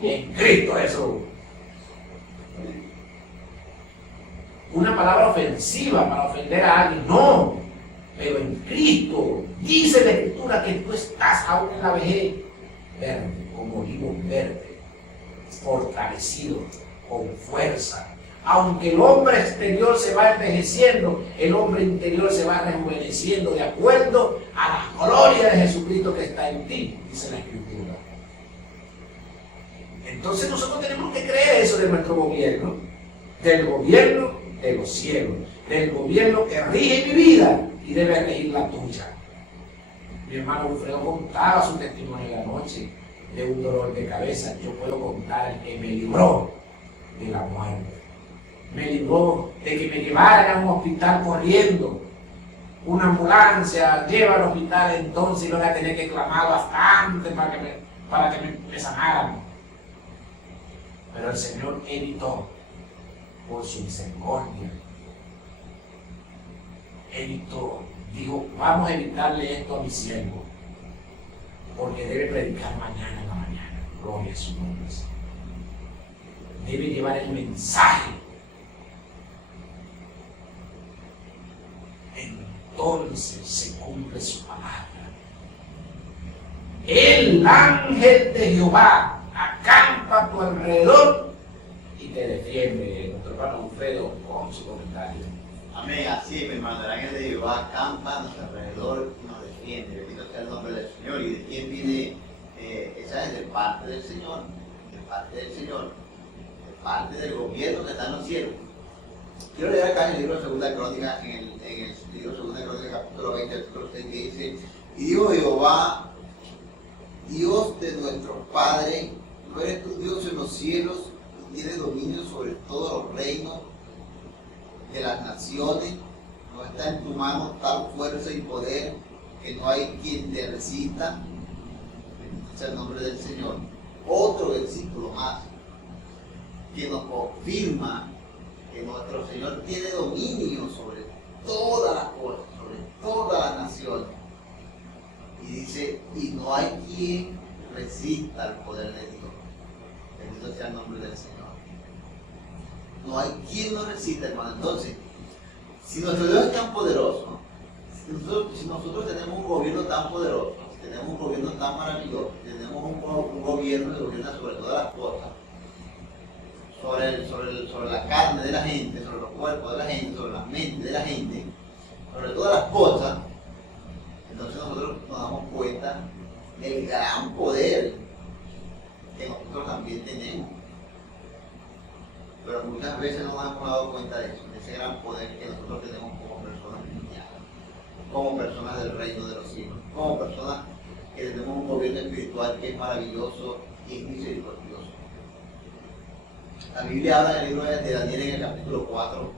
en Cristo Jesús. Una palabra ofensiva para ofender a alguien. No, Pero en Cristo dice la Escritura que tú estás aún en la vejez verde, como olivo verde, fortalecido, con fuerza. Aunque el hombre exterior se va envejeciendo, el hombre interior se va rejuveneciendo de acuerdo a la gloria de Jesucristo que está en ti, dice la Escritura. Entonces nosotros tenemos que creer eso de nuestro gobierno, del gobierno de los cielos, del gobierno que rige mi vida y debe regir la tuya. Mi hermano Wilfredo contaba su testimonio de la noche de un dolor de cabeza. Yo puedo contar el que me libró de la muerte. Me libró de que me llevaran a un hospital corriendo. Una ambulancia lleva al hospital, entonces yo voy a tener que clamar bastante para que me sanaran. Pero el Señor evitó, por su misericordia, evitó, dijo, vamos a evitarle esto a mi siervo, porque debe predicar mañana en la mañana, gloria a su nombre. Debe llevar el mensaje. Entonces se cumple su palabra. El ángel de Jehová acampa a tu alrededor y te defiende. Nuestro hermano Wilfredo con su comentario. Amén, así mi hermano, el ángel de Jehová acampa a nuestro alrededor y nos defiende. Bendito sea el nombre del Señor. ¿Y de quién viene esa es de parte del Señor? De parte del Señor, de parte del gobierno que está en los cielos. Quiero leer acá en el libro de Segunda Crónica, en el libro de Segunda Crónica, capítulo 20, versículo 6, que dice: y dijo Jehová, Dios de nuestros padres, ¿no eres tú Dios en los cielos y tienes dominio sobre todos los reinos de las naciones? ¿No está en tu mano tal fuerza y poder que no hay quien te resista? Bendito sea el nombre del Señor. Otro versículo más que nos confirma que nuestro Señor tiene dominio sobre todas las cosas, sobre todas las naciones. Y dice, y no hay quien resista al poder de Dios. Bendito sea el nombre del Señor. No hay quien lo resista, hermano. Entonces, si nuestro Dios es tan poderoso, si nosotros tenemos un gobierno tan poderoso, si tenemos un gobierno tan maravilloso, si tenemos un gobierno que gobierna sobre todas las cosas, sobre la carne de la gente, sobre los cuerpos de la gente, sobre las mentes de la gente, sobre todas las cosas, entonces nosotros nos damos cuenta del gran poder que nosotros también tenemos. Pero muchas veces no nos hemos dado cuenta de eso, de ese gran poder que nosotros tenemos como personas cristianas, como personas del reino de los cielos, como personas que tenemos un gobierno espiritual que es maravilloso y es misericordioso. La Biblia habla en el libro de Daniel en el capítulo 4,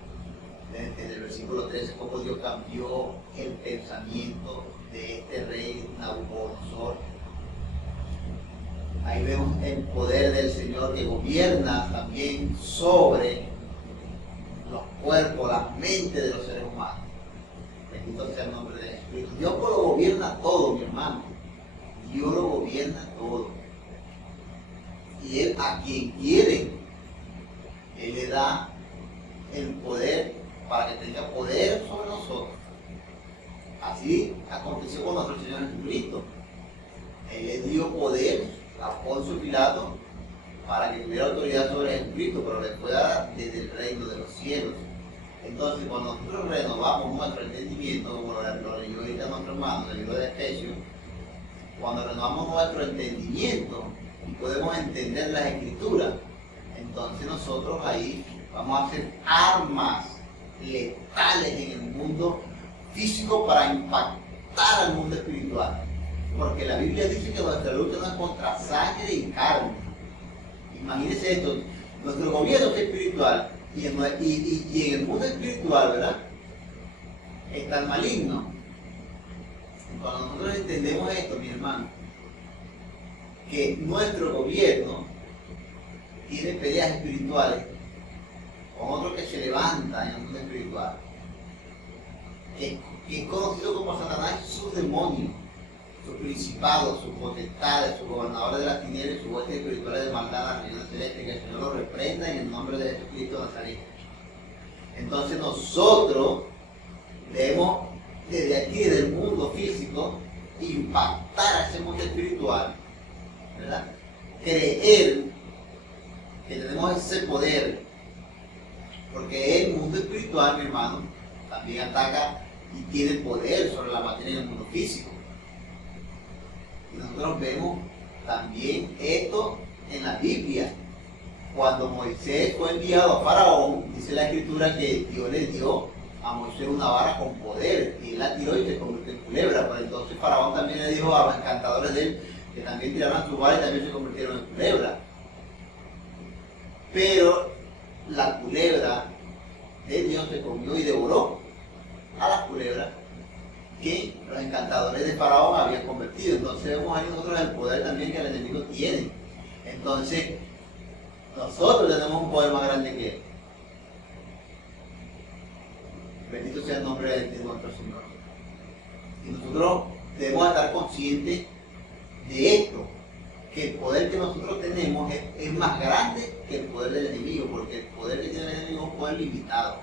en el versículo 13, cómo Dios cambió el pensamiento de este rey Nabucodonosor. Ahí vemos el poder del Señor que gobierna también sobre los cuerpos, las mentes de los seres humanos. Bendito sea el nombre de Jesucristo. Dios lo gobierna todo, mi hermano. Dios lo gobierna todo. Y Él a quien quiere, Él le da el poder para que tenga poder sobre nosotros. Así aconteció con nuestro Señor Jesucristo. Él le dio poder a Poncio Pilato para que tuviera autoridad sobre Jesucristo, pero le fue dada desde el reino de los cielos. Entonces, cuando nosotros renovamos nuestro entendimiento, como lo leyó ahorita nuestro hermano en el libro de Efesios, cuando renovamos nuestro entendimiento y podemos entender las Escrituras, entonces nosotros ahí vamos a hacer armas letales en el mundo físico para impactar al mundo espiritual. Porque la Biblia dice que nuestra lucha no es contra sangre y carne. Imagínense esto, nuestro gobierno es espiritual y en el mundo espiritual, ¿verdad? Está el maligno. Y cuando nosotros entendemos esto, mi hermano, que nuestro gobierno tiene peleas espirituales con otro que se levanta en el mundo espiritual, que es conocido como Satanás y sus demonios, sus principados, sus potestades, sus gobernadores de las tinieblas y sus huestes espirituales de maldad en la región celeste, que el Señor los reprenda en el nombre de Jesucristo de Nazaret. Entonces nosotros debemos, desde aquí, impactar a ese mundo espiritual, ¿verdad? Creer que tenemos ese poder, porque el mundo espiritual, mi hermano, también ataca y tiene poder sobre la materia del mundo físico. Y nosotros vemos también esto en la Biblia. Cuando Moisés fue enviado a Faraón, dice la Escritura que Dios le dio a Moisés una vara con poder, y él la tiró y se convirtió en culebra. Pero entonces Faraón también le dijo a los encantadores de él que también tiraran su vara y también se convirtieron en culebra. Pero la culebra de Dios se comió y devoró a las culebras que los encantadores de Faraón habían convertido. Entonces vemos ahí nosotros el poder también que el enemigo tiene. Entonces nosotros tenemos un poder más grande que él. Bendito sea el nombre de nuestro Señor. Y nosotros debemos estar conscientes de esto, que el poder que nosotros tenemos es más grande que el poder del enemigo, porque el poder que tiene el enemigo es un poder limitado.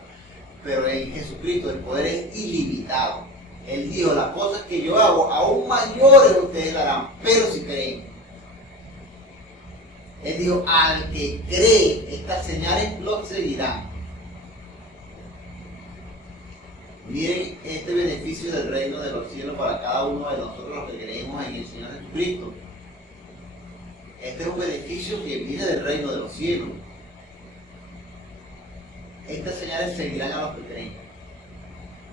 Pero en Jesucristo el poder es ilimitado. Él dijo, las cosas que yo hago, aún mayores ustedes harán, pero si creen. Él dijo, al que cree, estas señales lo seguirán. Miren este beneficio del reino de los cielos para cada uno de nosotros los que creemos en el Señor Jesucristo. Este es un beneficio que viene del reino de los cielos. Estas señales seguirán a los que creen.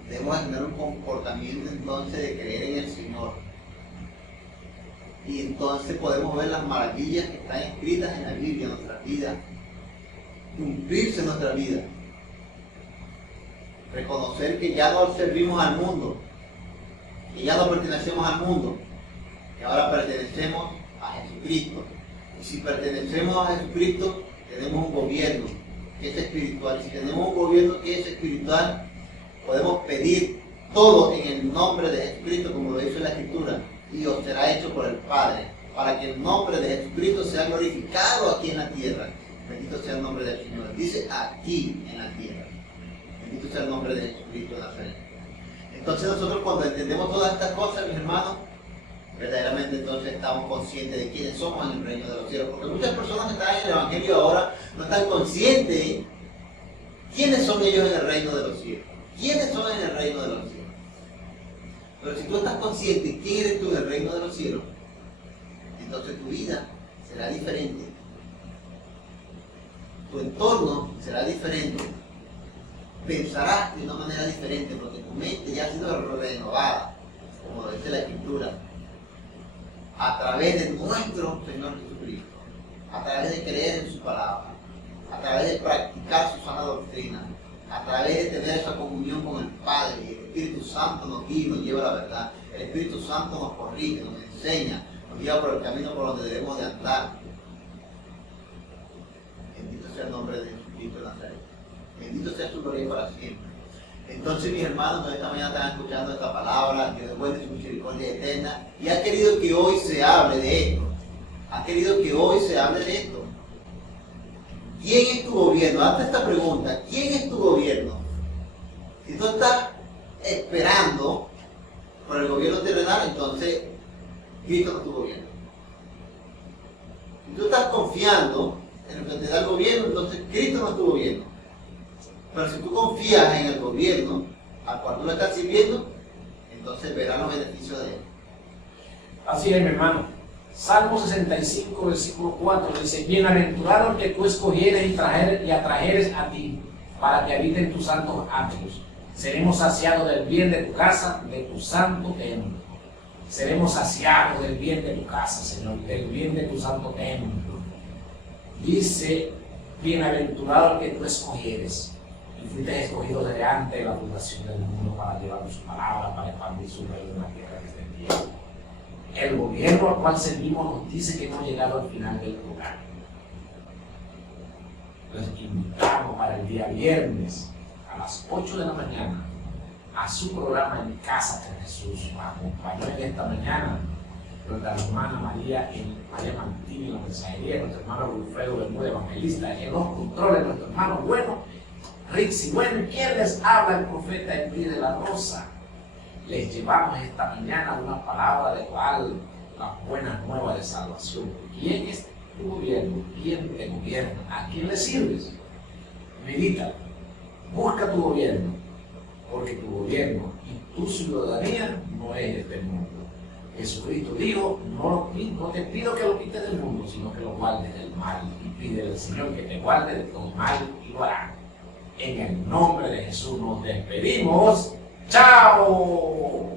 Debemos tener un comportamiento entonces de creer en el Señor. Y entonces podemos ver las maravillas que están escritas en la Biblia, en nuestra vida, cumplirse en nuestra vida. Reconocer que ya no servimos al mundo, que ya no pertenecemos al mundo, que ahora pertenecemos a Jesucristo. Y si pertenecemos a Jesucristo, tenemos un gobierno que es espiritual. Y si tenemos un gobierno que es espiritual, podemos pedir todo en el nombre de Jesucristo, como lo dice la Escritura, y os será hecho por el Padre, para que el nombre de Jesucristo sea glorificado aquí en la tierra. Bendito sea el nombre del Señor. Dice aquí en la tierra. Bendito sea el nombre de Jesucristo de Nazaret. Entonces nosotros cuando entendemos todas estas cosas, mis hermanos, verdaderamente entonces estamos conscientes de quiénes somos en el reino de los cielos. Porque muchas personas que están en el Evangelio ahora no están conscientes de quiénes son ellos en el reino de los cielos. ¿Quiénes son en el reino de los cielos? Pero si tú estás consciente de quién eres tú en el reino de los cielos, entonces tu vida será diferente. Tu entorno será diferente. Pensarás de una manera diferente porque tu mente ya ha sido renovada, como lo dice la Escritura, a través de nuestro Señor Jesucristo, a través de creer en su palabra, a través de practicar su sana doctrina, a través de tener esa comunión con el Padre. Y el Espíritu Santo nos guía y nos lleva a la verdad. El Espíritu Santo nos corrige, nos enseña, nos lleva por el camino por donde debemos de andar. Bendito sea el nombre de Jesucristo de Nazaret. Bendito sea su gloria para siempre. Entonces, mis hermanos, que esta mañana están escuchando esta palabra, Dios es bueno y su misericordia eterna, y ha querido que hoy se hable de esto. Ha querido que hoy se hable de esto. ¿Quién es tu gobierno? Hazte esta pregunta. ¿Quién es tu gobierno? Si tú estás esperando por el gobierno terrenal, entonces Cristo no es tu gobierno. Si tú estás confiando en lo que te da el gobierno, entonces Cristo no es tu gobierno. Pero si tú confías en el gobierno al cual tú le estás sirviendo, entonces verás los beneficios de él. Así es, mi hermano. Salmo 65, versículo 4 dice: bienaventurado el que tú escogieres y atrajeres a ti, para que habiten tus santos atrios. Seremos saciados del bien de tu casa, de tu santo templo. Seremos saciados del bien de tu casa, Señor, del bien de tu santo templo. Dice: bienaventurado el que tú escogieres. Y fuiste escogido desde antes de la fundación del mundo para llevar su palabra, para expandir su reino en la tierra que está en pie. El gobierno al cual servimos nos dice que hemos llegado al final del programa. Los invitamos para el día viernes a las 8 de la mañana a su programa En Casa con Jesús. Nos acompañó en esta mañana nuestra hermana María Martínez en la mensajería, nuestro hermano Wilfredo Bermúdez, evangelista, en los controles, nuestro hermano bueno, Rixi Bueno, quien les habla, el profeta Henry de la Rosa. les llevamos esta mañana una palabra de cual la buena nueva de salvación. ¿Quién es tu gobierno? ¿Quién te gobierna? ¿A quién le sirves? Medita, busca tu gobierno, porque tu gobierno y tu ciudadanía no es este mundo. Jesucristo dijo, no te pido que lo quites del mundo, sino que lo guardes del mal. Y pide al Señor que te guarde de todo mal y lo hará. En el nombre de Jesús nos despedimos. ¡Chao!